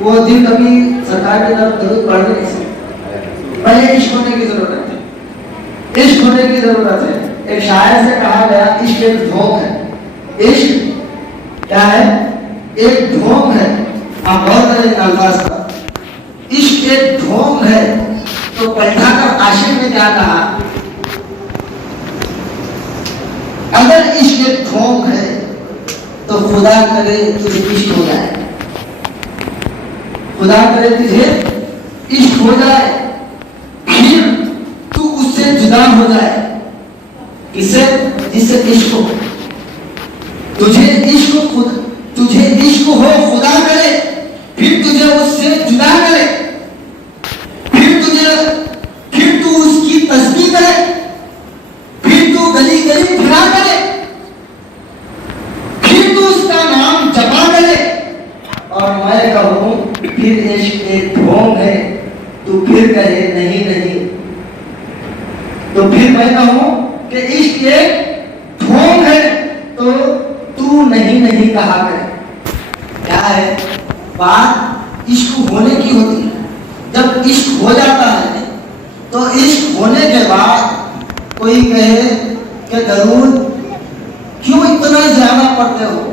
وہ دل کبھی سرکار کی طرف درود پڑھ نہیں سکتا. پہلے عشق ہونے کی ضرورت ہے، عشق ہونے کی ضرورت ہے. ایک شاعر سے کہا گیا عشق ایک ڈھونگ ہے. عشق کیا ہے؟ ایک ڈھونگ ہے. آپ غور کریں ان الفاظ کا. عشق ایک ڈھونگ ہے. تو پلٹا کر عاشق نے کیا کہا؟ اگر عشق ایک ڈھونگ ہے تو خدا کرے تجھے عشق ہو جائے، خدا کرے تجھے عشق ہو جائے، پھر تو اس سے جدا ہو جائے. کس سے؟ جس سے عشق ہو. تجھے عشق ہو خدا کرے، پھر تجھے اس سے جدا کرے، پھر تو اس کی تسبیح کرے، پھر تو گلی گلی پھرا کرے، پھر تو اس کا نام جپا کرے. اور میں کہوں پھر عشق ایک ڈھونگ ہے تو پھر کہے نہیں نہیں. تو پھر میں کہوں کہ عشق ایک ڈھونگ ہے تو نہیں نہیں کہا کرے. کیا ہے بات؟ عشق ہونے کی ہوتی ہے. جب عشق ہو جاتا ہے تو عشق ہونے کے بعد کوئی کہے کہ درود کیوں اتنا زیادہ پڑھتے ہو،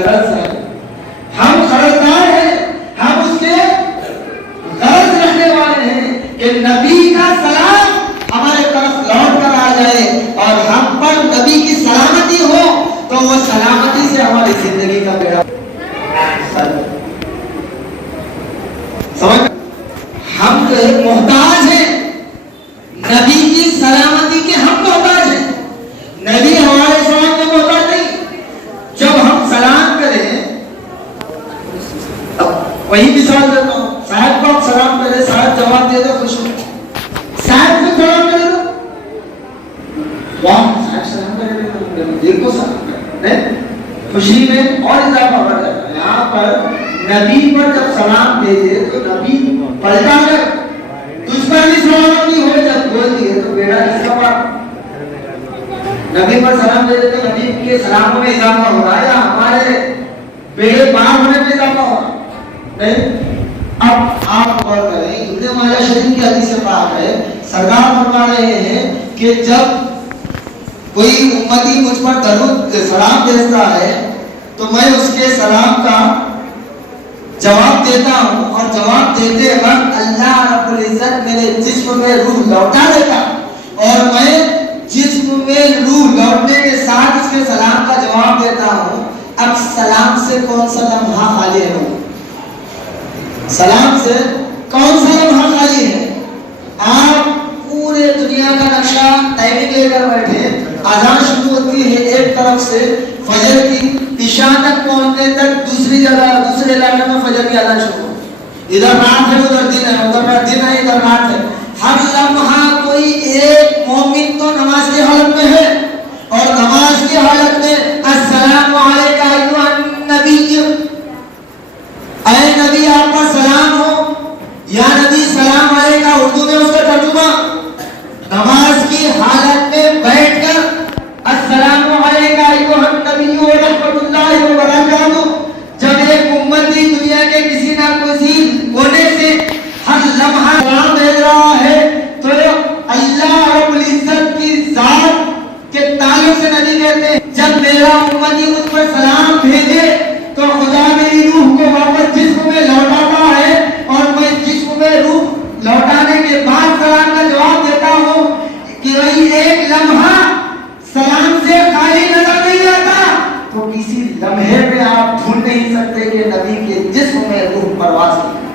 غرض ہے، ہم قرضدار ہیں، ہم اس کے غرض رکھنے والے ہیں کہ نبی کا سلام ہمارے طرف لوٹ کر آ جائے اور ہم پر نبی کی سلامتی ہو تو وہ سلامتی سے ہماری زندگی کا بیڑا سمجھ۔ ہم محتاج ہیں نبی کی سلامتی کے، ہم محتاج ہیں، نبی ہمارے سلام میں محتاج نہیں۔ جب ہم سلام کریں، اب وہی مثال دیتا ہوں، صاحب کو آپ سلام کریں، صاحب جواب دے دو خوش ہو، صاحب کو سلام کرے دو، واہ صاحب سلام کرے دو، دل کو سلام کرے، خوشی میں اور اضافہ بڑھ جاتا ہے۔ یہاں پر نبی پر جب سلام بھیجے تو نبی پلٹا کر تجھ پر بھی سلامتی ہو جب بول دیے تو بیڑا کس کا پار؟ نبی پر سلام بھیجے تو نبی کے سلاموں میں اضافہ ہو رہا ہے یا ہمارے بیڑے پار ہونے میں اضافہ ہو رہا ہے؟ نہیں۔ اب آپ غور کریں، ابن ماجہ شریف کی حدیث پاک ہے، سرکار فرما رہے ہیں کہ جب کوئی امتی مجھ پر درود سلام بھیجتا ہے تو میں اس کے سلام کا جواب دیتا ہوں، اور جواب دیتے وقت اللہ رب العزت میرے جسم میں روح لوٹا دیتا، اور میں جسم میں روح لوٹنے کے ساتھ اس کے سلام کا جواب دیتا ہوں۔ اب سلام سے کون سا لمحہ خالی ہے؟ سلام سے کون سا لمحہ خالی ہے؟ آپ پورے دنیا کا نقشہ ٹائمنگ لے کر بیٹھے، اذان شروع ہوتی ہے ایک طرف سے فجر کی، عشاء تک پہنچنے تک دوسری جگہ دوسرے علاقے میں فجر کی اذان شروع ہوتی ہے، ادھر رات ہے ادھر دن ہے، ادھر دن ہے ادھر رات ہے۔ ہر لمحہ کوئی ایک مومن تو نماز کی حالت میں ہے، اور نماز کی حالت میں السلام علیکم ایھا النبی، اے نبی آپ کا سلام ہو، یا نبی سلام علیکم، اردو میں اس کا ترجمہ نماز کی حالت میں بیٹھ کر السلام علیکم ایھا النبی ورحمۃ اللہ وبرکاتہ۔ جب ایک امتی دنیا کے کسی نہ کسی کونے سے ہر لمحہ سلام بھیج رہا ہے تو اللہ رب العزت کی ذات کے تعلق سے نبی کہتے ہیں جب میرا امتی مجھ پر سلام بھیجے تو خدا میری روح کو واپس جسم میں لوٹاتا ہے، اور میں جسم میں روح لوٹانے کے بعد سلام کا جواب دیتا ہوں کہ وہی ایک لمحہ سلام سے خالی نظر نہیں آتا، تو کسی لمحے میں آپ ڈھونڈ نہیں سکتے کہ نبی کے جسم میں روح پرواز کی۔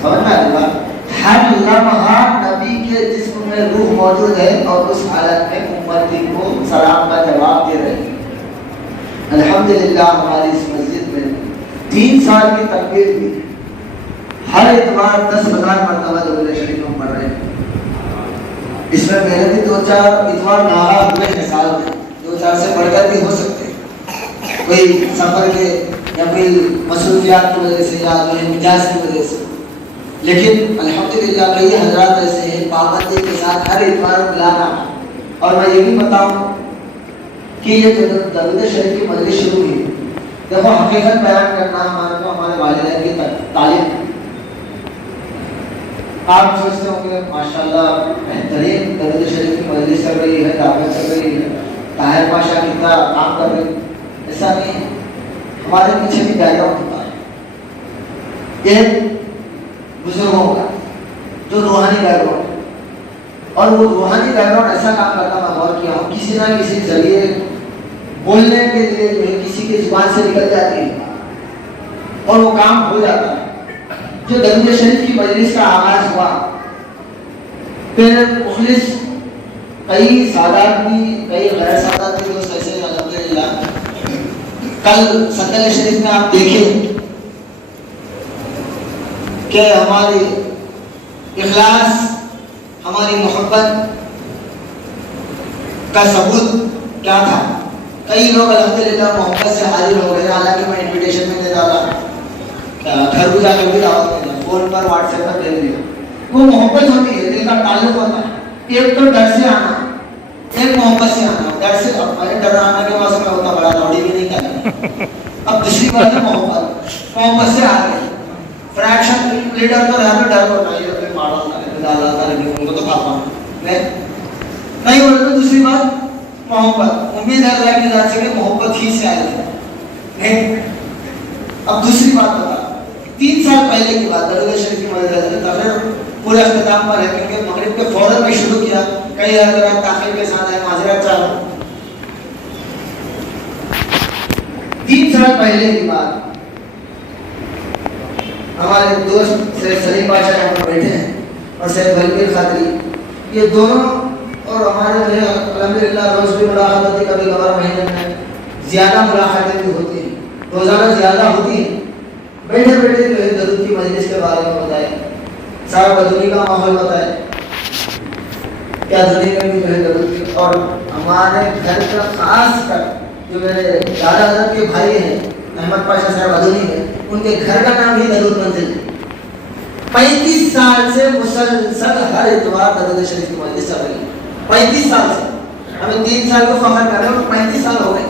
سمجھ میں آئی بات؟ ہر لمحہ نبی کے جسم میں روح موجود ہے، اور اس حالت میں امتی کو سلام کا جواب دے رہے ہیں۔ الحمدللہ ہماری اس مسجد میں 3 سال کی تقریر بھی ہر اتوار 10,000 مرتبہ درود شریف ہم پڑھ رہے ہیں۔ اس میں میرے بھی 2-4 اتوار ناغا ہوئے ہیں سال میں، 2-4 سے بڑھ کر بھی ہو سکتے ہیں، کوئی سفر کے یا کوئی مصروفیات کی وجہ سے یا کوئی مجاز کی وجہ سے، لیکن الحمدللہ کئی حضرات ایسے ہیں پابندی کے ساتھ ہر اتوار ملانا۔ اور میں یہ بھی بتاؤں کہ یہ جو درود شریف کی مجلس شروع ہوئی، دیکھو حقیقت بیان کرنا ہمارے والدین کی تعلیم ہے۔ آپ سوچتے ہوں کہ ماشاءاللہ بہترین درود شریف کی مجلس چل رہی ہے، دعوت چل رہی ہے، طاہر پاشا کتنا کام کر رہے، ایسا نہیں ہے۔ ہمارے پیچھے بھی بیک گراؤنڈ ہوتا ہے، ایک بزرگوں کا جو روحانی بیک گراؤنڈ، اور وہ روحانی بیک گراؤنڈ ایسا کام کرتا، میں غور کیا ہوں، کسی نہ کسی ذریعے بولنے کے لیے جو ہے کسی کی زبان سے نکل جاتی ہے اور وہ کام ہو جاتا ہے۔ جو درود شریف کی مجلس کا آغاز ہوا، پھر مخلص کئی سادات بھی کئی غیر سادات بھی دوست ایسے الحمدللہ۔ کل سکل شریف میں آپ دیکھیں کہ ہماری اخلاص، ہماری محبت کا ثبوت کیا تھا۔ کئی لوگ الحمدللہ محبت سے حاضر ہو گئے، حالانکہ میں انویٹیشن میں دے ڈالا، گھر کو جا کر بھی دعوت دے دیا، فون پر واٹس ایپ پر دے دیا۔ وہ محبت ہوتی ہے، دل کا تعلق ہوتا ہے۔ ایک تو ڈر سے آنا، ایک محبت سے آنا۔ ڈر سے ڈر آنا کے بعد میں ہوتا بڑا روڑی بھی نہیں کرنا۔ اب دوسری بات ہے محبت سے آ گئی۔ فریکشن لیڈر تو رہا تو ڈر ہوتا ہے، یہ ماڈل ہوتا ہے، ڈالا ہوتا ہے، ان کو تو کھاتا ہوں میں نہیں۔ بولے تو دوسری بات محبت، امید ہے اللہ کی ذات سے کہ محبت ہی سے آئے گی۔ اب دوسری بات بتا، 3 سال پہلے کی بات درود شریف کی مدد تقریر پورے اختتام پر ہے کیونکہ مغرب کے فوراً میں شروع کیا، کئی حضرات تاخیر کے ساتھ ہے، معذرت چاہتا ہوں۔ 3 سال پہلے کی بات، ہمارے دوست سید سلیم بادشاہ یہاں پر بیٹھے ہیں اور سید بلکیر خاطری، یہ دونوں اور ہمارے جو ہے الحمدللہ روز بھی ملاقات ہوتی، کبھی کبھار مہینے میں زیادہ ملاقاتیں بھی ہوتی ہیں، روزانہ زیادہ ہوتی ہیں۔ بیٹھے بیٹھے جو ہے درود کی مجلس کے بارے میں بتائے، سارا بدنی کا ماحول بتائے، کیا دنیا میں بھی جو ہے درود کی، اور ہمارے گھر کا خاص کر جو میرے دادا حضرت کے بھائی ہیں احمد پاشا صاحب بدنی ہے، ان کے گھر کا نام ہی درود منزل ہے۔ 35 سال سے مسلسل ہر اتوار درود شریف کی مجلس چل رہی ہے، 35 سال سے۔ ہمیں 3 سال کو فخر کر رہے ہیں، 35 سال ہو گئے۔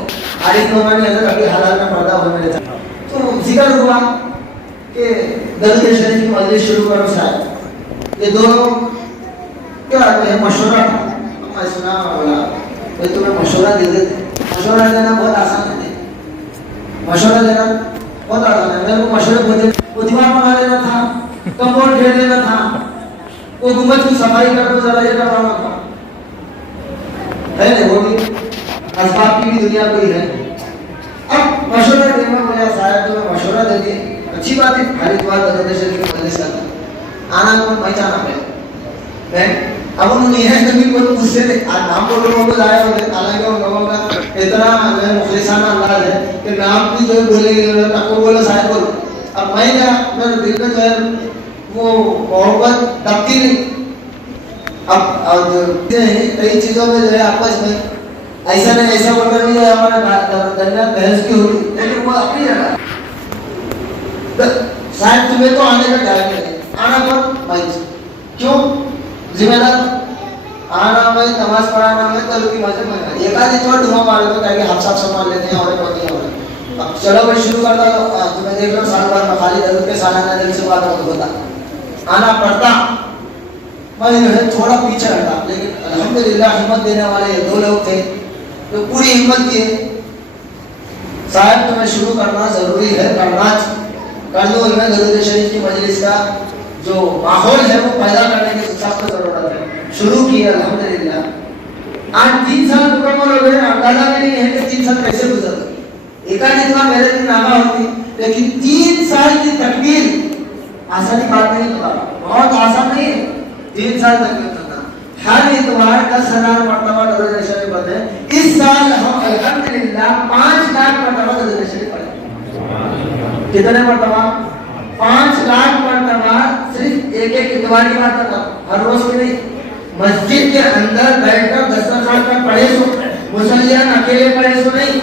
عارف نعمانی حضرت ابھی حالات میں پردہ ہوئے میرے ساتھ، تو ذکر ہوا کہ درود شریف کی مجلس شروع کرو شاید، یہ دونوں کیا کہتے ہیں مشورہ تھا، میں سنا بولا کہ تمہیں مشورہ دے دیتے، مشورہ دینا بہت آسان ہے، مشورہ دینا بہت آسان ہے۔ میرے کو مشورے بولتے وہ دیوار بنا دینا تھا، کمپاؤنڈ گھیر دینا تھا، وہ گنبد کی صفائی کر دو ذرا، یہ کروانا تھا، ہے نہیں وہ بھی اسباب کی بھی دنیا کوئی ہے۔ اب مشورہ دینا مجھے صاحب تو مشورہ دے دیے، اچھی بات ہے، ہر اتوار درود شریف کی مجلس کرنا، آنا کون پہچانا پڑے۔ اب انہوں نے یہ کبھی بہت غصے تھے، آج نام تو لوگوں کو ضائع ہوتے، حالانکہ ان لوگوں کا اتنا مخلصانہ انداز ہے کہ نام بھی جو ہے بولنے کی ضرورت، آپ کو بولو صاحب بولو۔ اب میں کیا میرے دل میں جو ہے وہ محبت دبتی نہیں۔ اب کئی چیزوں میں جو ہے آپس میں ایسا نہیں ایسا بول کر بھی ہمارے درمیان بحث کی ہوتی، لیکن وہ اپنی جگہ صاحب تمہیں تو آنے کا ٹائم نہیں، آنا کون بھائی، کیوں ذمہ دار آنا میں نماز پڑھانا میں درود کی مجلس میں ایک آدھی تھوڑا ڈھونگا مار دو تاکہ ہم سب سنبھال لیتے ہیں، اور ہوتی ہے۔ اب چلو بھائی شروع کرتا تو تمہیں دیکھ لو سال بار میں خالی درود کے سالانہ دل سے بات ہوتا، آنا پڑتا، میں جو ہے تھوڑا پیچھے ہٹا، لیکن الحمدللہ ہمت دینے والے یہ 2 لوگ تھے جو پوری ہمت کیے، صاحب تمہیں شروع کرنا ضروری ہے، کرنا کر دو، میں درود شریف کی مجلس کا جو ماحول ہے وہ پیدا کرنے کی سخت ضرورت ہے، شروع کی الحمدللہ۔ آج 3 سال مکمل ہو گئے، اندازہ نہیں ہے کہ 3 سال کیسے گزر گئے، ایک آدھ اتنا میرے دن نامہ ہوتی، لیکن 3 سال کی تکمیل آسانی بات نہیں ہوتا، بہت آسان نہیں ہے 3 سال تکمیل کرنا۔ ہر اتوار 10,000 مرتبہ درود شریف پڑھتے ہیں، اس سال ہم الحمدللہ 5 لاکھ مرتبہ درود شریف پڑھیں۔ کتنے مرتبہ؟ 5 لاکھ مرتبہ، صرف ایک اتوار کی بات کرتا ہوں، ہر روز کی نہیں۔ مسجد کے اندر بیٹھ کر 10,000 کا پڑھے سو، مسلیان اکیلے پڑھے سو نہیں،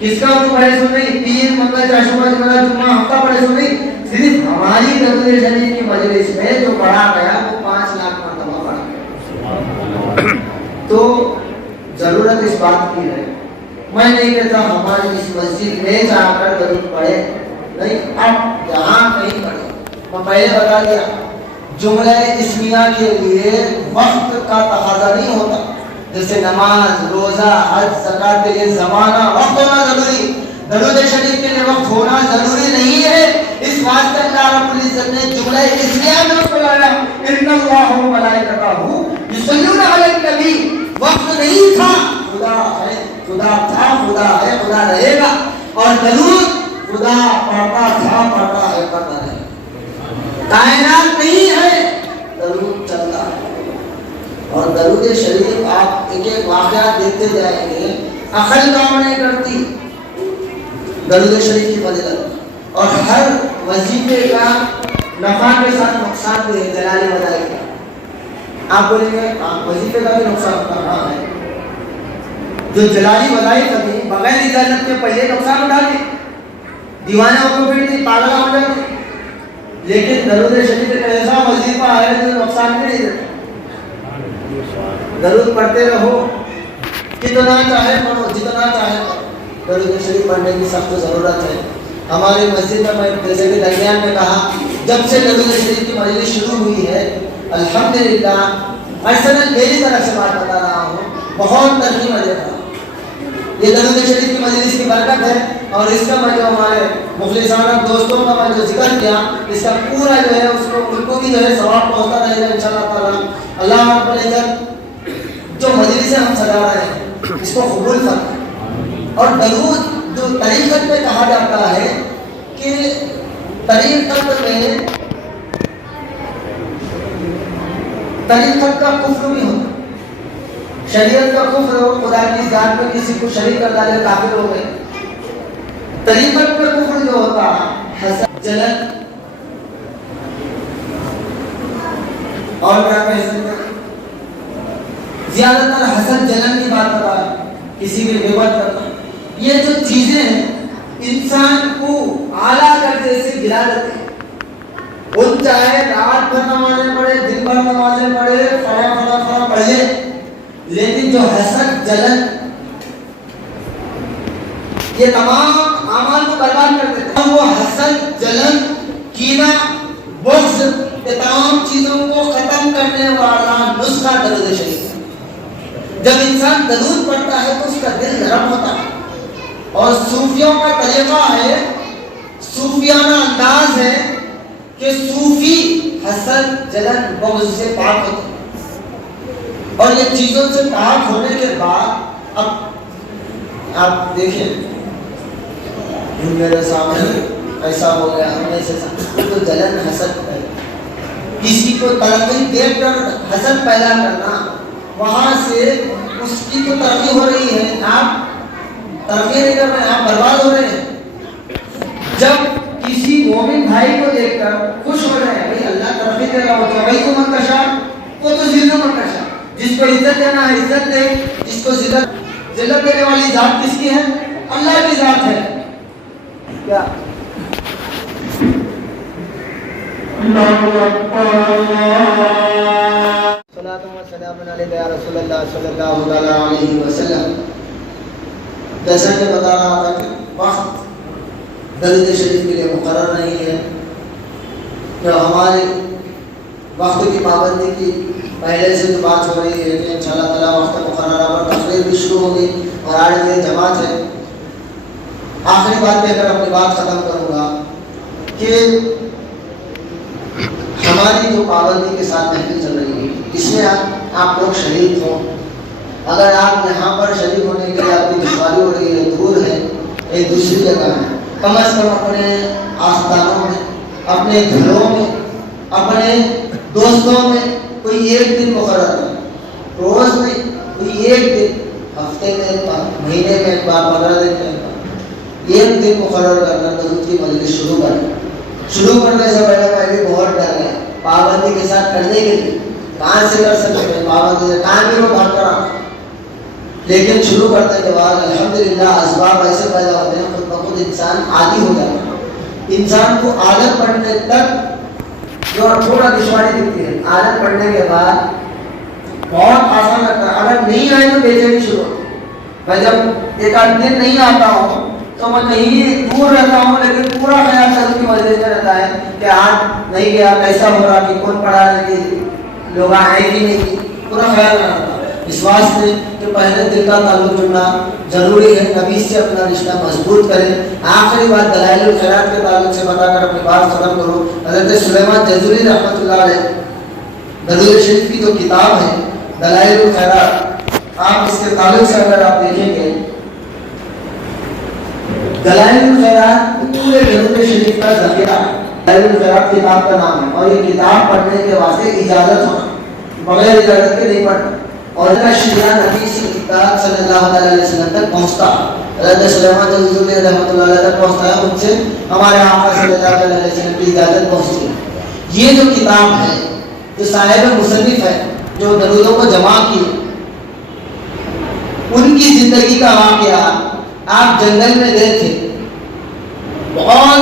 کس کا انہوں پڑھے سو نہیں، 3 منگل چاشمہ جمعہ جمعہ ہفتہ پڑھے سو نہیں، صرف ہماری درود شریف کی مجلس میں جو پڑھا گیا وہ 5 لاکھ مرتبہ پڑھا گیا۔ تو ضرورت اس بات کی ہے، میں نہیں کہتا ہماری اس مسجد میں جا کر درود پڑھے نہیں، اب یہاں کہیں پڑھے۔ میں پہلے بتا دیا جملہ اسمیہ کے لیے وقت کا تقاضا نہیں ہوتا، جیسے نماز، روزہ، حج، زکات کے لیے زمانہ وقت ہونا ضروری، درود شریف کے لیے وقت ہونا ضروری نہیں ہے۔ اس واسطے اللہ رب العزت نے جملہ اسمیہ میں اس کو لایا، ان اللہ و ملائکتہ یصلون علی النبی، وقت نہیں تھا، خدا ہے، خدا تھا، خدا ہے، خدا رہے گا، اور درود خدا پڑھتا تھا، پڑھتا ہے، پڑھتا رہے گا، کائنات نہیں ہے، درود چلتا ہے۔ اور درود شریف آپ ایک ایک واقعات دیکھتے جائیں گے، عقل کام نہیں کرتی درود شریف کی فضیلت، اور ہر وظیفے کا نفع کے ساتھ نقصان بھی ہے، جلالی بدائی کا۔ آپ بولیں گے وظیفے کا بھی نقصان کہاں ہے؟ جو جلالی بدائی کرتی بغیر اجازت کے پہلے نقصان اٹھا دی، دیوانے ہو کو پیٹ دی، پاگل ہو جاتی، لیکن درود شریف ایک ایسا وظیفہ ہے جو نقصان بھی نہیں دیتا۔ درود پڑھتے رہو، کتنا چاہے پڑھو، جتنا چاہے پڑھو، درود شریف پڑھنے کی سخت ضرورت ہے۔ ہماری مسجد میں جیسے کہ درمیان میں کہا، جب سے درود شریف کی مجلس شروع ہوئی ہے الحمدللہ، پرسنل میری طرف سے بات بتا رہا ہوں، بہت ترقی ملے گا، یہ درود شریف کی مجلس کی برکت ہے، اور اس کا میں جو ہمارے مخلصانہ دوستوں کا میں جو ذکر کیا، اس کا پورا جو ہے اس کو ان کو بھی جو ہے ثواب پہنچتا رہے گا انشاءاللہ تعالیٰ۔ اللہ رب العزت جو مجلس ہم سجا رہے ہیں اس کو قبول فرمائے۔ اور درود جو طریقت میں کہا جاتا ہے کہ طریقت کا کفر بھی ہوتا، شریعت کا کفر ہو، خدا کی ذات میں کسی کو شریک کر ڈالے کافر ہو گئے۔ طریقت کا کفر جو ہوتا حسد، جلن، اور کیا کہہ سکتے ہیں، زیادہ تر حسد جلن کی بات کرتا ہے، کسی کی غیبت کرنا، یہ جو چیزیں ہیں انسان کو اعلیٰ درجے سے گرا دیتے ہیں۔ ان چاہے رات بھر نمازیں پڑھے، دن بھر نمازیں پڑھے، فلا پڑھے، لیکن جو حسد جلن یہ تمام اعمال کو برباد کر دیتے ہیں۔ وہ حسد جلن کینہ بغض یہ تمام چیزوں کو ختم کرنے والا نسخہ درود شریف ہے۔ جب انسان درود پڑھتا ہے تو اس کا دل نرم ہوتا ہے، اور صوفیوں کا طریقہ ہے، صوفیانہ انداز ہے کہ صوفی حسد جلن بغض سے پاک ہوتے ہیں، اور یہ چیزوں سے پاک ہونے کے بعد اب آپ دیکھیں میرے سامنے ایسا ہو گیا، ہم ایسے تو جلن حسد ہے، کسی کو ترقی دیکھ کر حسد پیدا کرنا، وہاں سے اس کی تو ترقی ہو رہی ہے، آپ ترقی نہیں کر رہے ہیں، آپ برباد ہو رہے ہیں۔ جب کسی مومن بھائی کو دیکھ کر خوش ہو رہے ہیں، بھائی اللہ ترقی دے رہا ہوتا ہے، بھائی تو منتشا وہ تو ذل منتشا، جس کو عزت دینا ہے عزت دے، جس کو ذلت دینے والی ذات کس کی ہے؟ اللہ کی ذات ہے۔ کیا صلاۃ و سلام علیک یا رسول اللہ صلی اللہ علیہ وسلم۔ جیسا کہ بتا رہا تھا کہ وقت درود شریف کے لیے مقرر نہیں ہے، جو ہمارے وقت کی پابندی کی پہلے سے جو بات ہو رہی ہے کہ انشاءاللہ تعالیٰ وقت مقررہ پر تقریر بھی شروع ہوگی، اور آج یہ جماعت ہے۔ آخری بات کہہ کر اپنی بات ختم کروں گا کہ ہماری جو پابندی کے ساتھ محفل چل رہی ہے اس میں آپ لوگ شریک ہوں۔ اگر آپ یہاں پر شریک ہونے کے لیے آپ کی دشواری ہو رہی ہے، دور ہے، ایک دوسری جگہ ہے، کم از کم اپنے آستانوں میں، اپنے گھروں میں، اپنے دوستوں میں کوئی ایک دن مقرر کریں، روز نہیں، کوئی ایک دن، ہفتے میں ایک بار، مہینے میں ایک بار، 15 دن میں ایک دن مقرر کرنا درود کی مجلس شروع کریں۔ شروع کرنے سے پہلے میں بھی بہت ڈر گیا پابندی کے ساتھ کرنے کے لیے، کہاں سے کر سکتے ہیں پابندی سے، کہاں بھی وہ بھاگ کر آنا، لیکن شروع کرنے کے بعد الحمدللہ اسباب ایسے پیدا ہوتے ہیں، خود بخود انسان عادی ہو جاتا ہے۔ انسان کو عادت پڑنے تک جو تھوڑا دشواری دکھتی ہے، عادت پڑنے کے بعد بہت آسان لگتا ہے۔ اگر نہیں آئے تو بے چینی شروع ہوتی ہے۔ میں جب ایک آدھ دن نہیں آتا ہوں تو میں کہیں دور رہتا ہوں، لیکن پورا خیال درود کی مجلس میں رہتا ہے کہ آج نہیں گیا، کیسا ہو رہا، کہ کون پڑھا رہے کہ لوگ آئے کہ نہیں، پورا خیال رہتا ہے۔ اس واسطے کہ پہلے دل کا تعلق جڑنا ضروری ہے، نبی سے اپنا رشتہ مضبوط کریں۔ آخری بات دلائل الخیرات کے تعلق سے بتا کر اپنی بات ختم کروں۔ حضرت سلیمان جزوری رحمۃ اللہ علیہ درود شریف کی جو کتاب ہے دلائل الخیرات، آپ اس کے تعلق سے اگر آپ دیکھیں گے، دلائل الخیرات پورے درود شریف کا ذخیرہ ہے۔ دلائل الخیرات کتاب کا نام ہے، اور یہ کتاب پڑھنے کے واسطے اجازت ہونا، بغیر اجازت کے نہیں پڑھنا، اور اس کا شیعہ نبی صلی اللہ علیہ وسلم تک پہنچتا، حضرت سلیمان جزوری رحمۃ اللہ علیہ تک پہنچتا ہے، ان سے ہمارے آقا صلی اللہ علیہ وسلم کی اجازت پہنچتی ہے۔ یہ جو کتاب ہے، جو صاحب مصنف ہے، جو درودوں کو جمع کیے، ان کی زندگی کا واقعہ آپ جنگل میں گئے تھے، بہت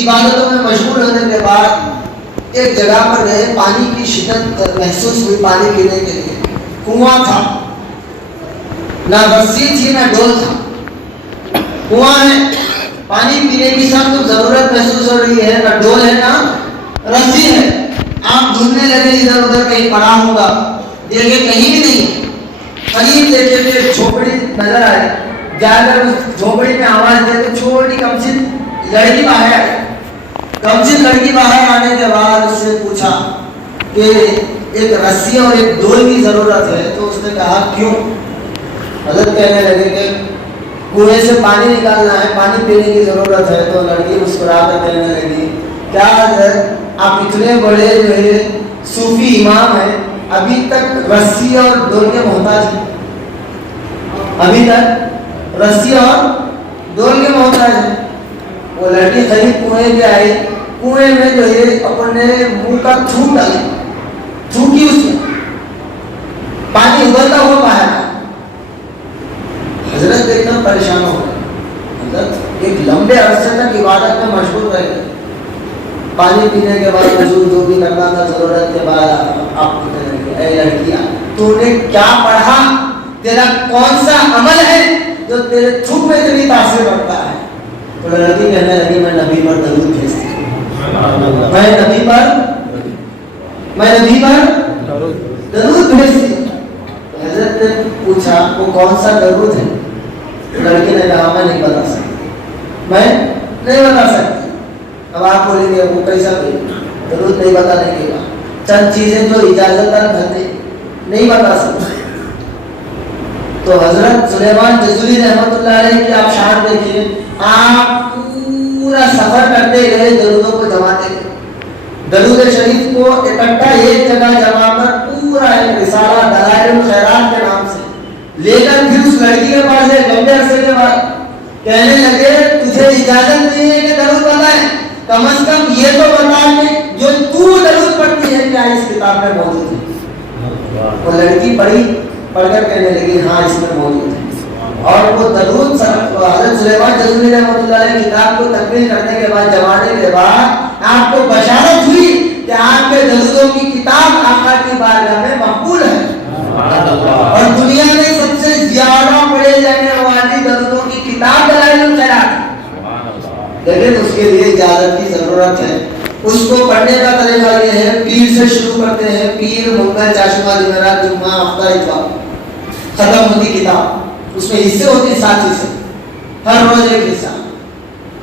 عبادتوں میں مشغول ہونے کے بعد ایک جگہ پر گئے، پانی کی شدت محسوس ہوئی، پانی پینے کے لیے کنواں تھا، نہ رسی تھی نہ ڈول تھا، کنواں ہے، پانی پینے کی سخت ضرورت محسوس ہو رہی ہے، نہ ڈول ہے نہ رسی ہے۔ آپ ڈھونڈنے لگے ادھر ادھر، کہیں پڑا ہوگا، دیکھے کہیں بھی نہیں، قریب دیکھے تو ایک جھوپڑی نظر آئی، جا کر جھوپڑی میں آواز دے تو چھوٹی کمسن لڑکی باہر آئی. کمسن لڑکی باہر آنے کے بعد اس سے پوچھا کہ ایک رسی اور ایک ڈول کی ضرورت ہے. تو اس نے کہا کیوں؟ حضرت کہنے لگے کہ کنویں سے پانی نکالنا ہے, پانی پینے کی ضرورت ہے. تو لڑکی مسکرا کر کہنے لگی کیا حضرت آپ اتنے بڑے جو ہے صوفی امام ہیں, ابھی تک رسی اور ڈول کے محتاج ہیں, ابھی تک رسی اور ڈول کے محتاج ہیں. وہ لڑکی قریب کنویں پہ آئی, کنویں میں جو ہے اپنے منہ کا تھوک ڈالی, تھوکی اس میں پانی ابلتا ہوا باہر آیا. حضرت دیکھ کر پریشان ہو گئے. حضرت ایک لمبے عرصے تک عبادت میں مشغول رہے, پانی پینے کے بعد وضو جو بھی کرنا تھا ضرورت کے بعد آپ کہنے لگے اے لڑکیاں تو نے کیا پڑھا, تیرا کون سا عمل ہے جو تیرے تھوک میں اتنی تاثیر رکھتا ہے؟ تو لڑکی کہنے لگی میں نبی پر درود بھیجتی ہوں, میں نبی پر درود بھیجتی ہوں. حضرت نے پوچھا وہ کون سا درود ہے؟ لڑکی نے کہا میں نہیں بتا سکتی. اب آپ بولیں گے وہ کیسا درود نہیں بتانے کے بعد چند چیزیں جو اجازت کرتے نہیں بتا سکتے. تو حضرت سلیمان جزوری رحمۃ اللہ علیہ کی آپ شان دیکھیے, آپ پورا سفر کرتے گئے درودوں کو جماتے گئے, درود شریف کو اکٹھا ایک جگہ جما کر پورا ایک رسالہ دلائل الخیرات کے نام سے لے کر پھر اس لڑکی کے پاس ایک لمبے عرصے کے بعد کہنے لگے تجھے اجازت نہیں ہے کہ درود بتائیں, کم از کم یہ تو بتا کہ جو تو درود پڑھتی ہے کیا اس کتاب میں موجود ہے؟ وہ لڑکی پڑھ کر کہنے لگی ہاں اس میں موجود ہے. اور وہ درود حضرت سلیمان جزوری رحمۃ اللہ علیہ کتاب کو تکمیل کرنے کے بعد جمانے کے بعد آپ کو بشارت ہوئی کہ آپ کے درودوں کی کتاب آقا کی بارگاہ میں مقبول ہے, اور دنیا میں سب سے زیادہ پڑھے جانے والی درودوں کی کتاب دلائل الخیرات. لیکن اس کے لیے اجازت کی ضرورت ہے. اس کو پڑھنے کا طریقہ یہ ہے, پیر سے شروع کرتے ہیں, پیر منگل چاشمہ جمعرات جمعہ ہفتہ اتوار, ختم ہوتی کتاب, اس میں حصے ہوتے ہیں 7 حصے, ہر روز ایک حصہ,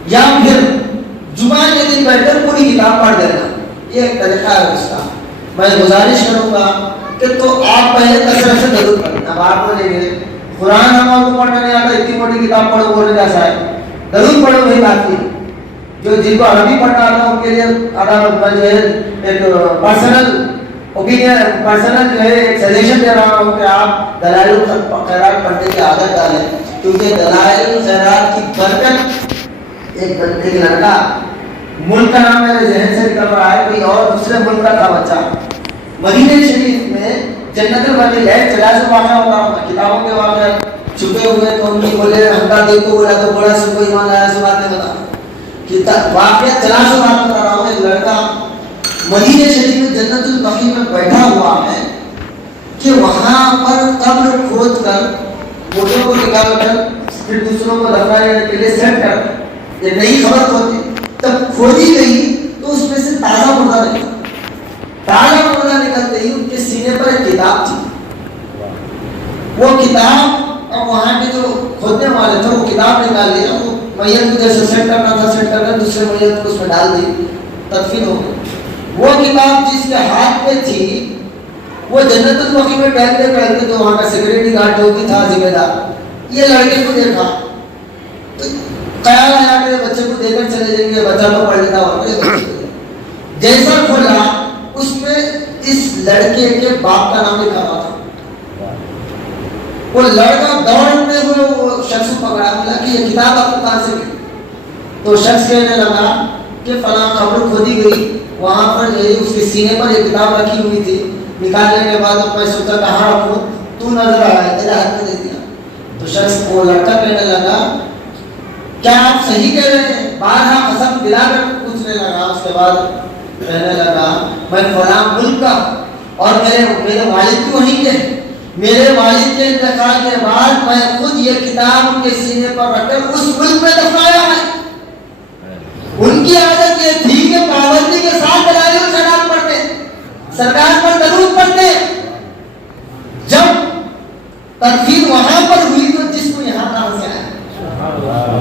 یا پھر جمعہ کے دن بیٹھ کر پوری کتاب پڑھ دینا. یہ ایک طریقہ ہے اس کا. میں گزارش کروں گا کہ تو آپ پہلے کثرت سے درود پڑھیں. اب آپ بولیں گے قرآن ہم کو پڑھنا نہیں آتا, اتنی موٹی کتاب پڑھو بولنے جیسا ہے, درود پڑھو وہی بات کی. جو جن کو عربی پڑھنا آتا ہے ان کے لیے جو ہے ایک پرسنل اوپینین, پرسنل جو ہے ایک سجیشن دے رہا ہوں کہ آپ دلائل الخیرات پڑھنے کی عادت ڈالیں, کیونکہ دلائل الخیرات کی برکت. ایک لڑکا, ملک کا نام میرے ذہن سے نکل رہا ہے, کوئی اور دوسرے ملک کا تھا بچہ, مدینہ شریف میں جنت البقیع ہے, چلا سے واقعہ ہوتا ہے, کتابوں کے واقعہ چھپے ہوئے تو ان کی بولے ہمتا دیکھو بولا تو بڑا سن کو ایمان لایا سے بات نہیں بتا. واقعہ چلا سے بات بتا رہا ہوں. ایک لڑکا مدینہ شریف میں جنت البقیع میں بیٹھا ہوا ہے کہ وہاں پر قبر کھود کر مردوں کو نکال کر پھر دوسروں کو دفنانے کے لیے سیٹ کر, یہ نئی خبر ہوتی, تب کھودی گئی تو اس میں سے تازہ مردہ نکلا. تازہ مردہ نکلتے ہی ان کے سینے پر ایک کتاب تھی. وہ کتاب, اور وہاں کے جو کھودنے والے تھے وہ کتاب نکال لیا, وہ میت کو جیسے سیٹ کرنا تھا سیٹ کر کے دوسرے میت کو اس میں ڈال دی, تدفین ہو گئی. وہ کتاب جس کے ہاتھ میں تھی وہ جنت البقیع میں ٹہلتے تو وہاں کا سیکورٹی گارڈ جو بھی تھا ذمہ دار, یہ لڑکے کو دیکھا تو خیال آیا کہ بچے کو دے کر چلے جائیں گے, بچہ تو پڑھ لیتا ہوگا. جیسا کھولا اس میں اس لڑکے کے باپ کا نام لکھا ہوا تھا. وہ لڑکا دوڑتے ہوئے وہ شخص کو پکڑا, بولا کہ یہ کتاب آپ کو کہاں سے ملی؟ تو شخص کہنے لگا کہ فلاں قبر کھودی گئی, وہاں پر جو ہے اس کے سینے پر ایک کتاب رکھی ہوئی تھی, نکالنے کے بعد میں سوچا کہاں رکھوں, تو نظر آیا تیرے ہاتھ میں دے دیا. تو شخص وہ لڑکا کہنے لگا کیا آپ صحیح کہہ رہے ہیں؟ بارہا قسم دلا کر پوچھنے لگا. اس کے بعد کہنے لگا میں فلاں ملک کا, اور میرے والد بھی وہیں کے, میرے والد کے انتقال کے بعد میں خود یہ کتاب ان کے سینے پر رکھ کر اس ملک میں دفنایا ہے. ان کی عادت یہ تھی کہ پابندی کے ساتھ دلائل الخیرات پڑھتے, سرکار پر درود پڑھتے. جب تدفین وہاں پر ہوئی تو جسم یہاں کہاں سے آیا؟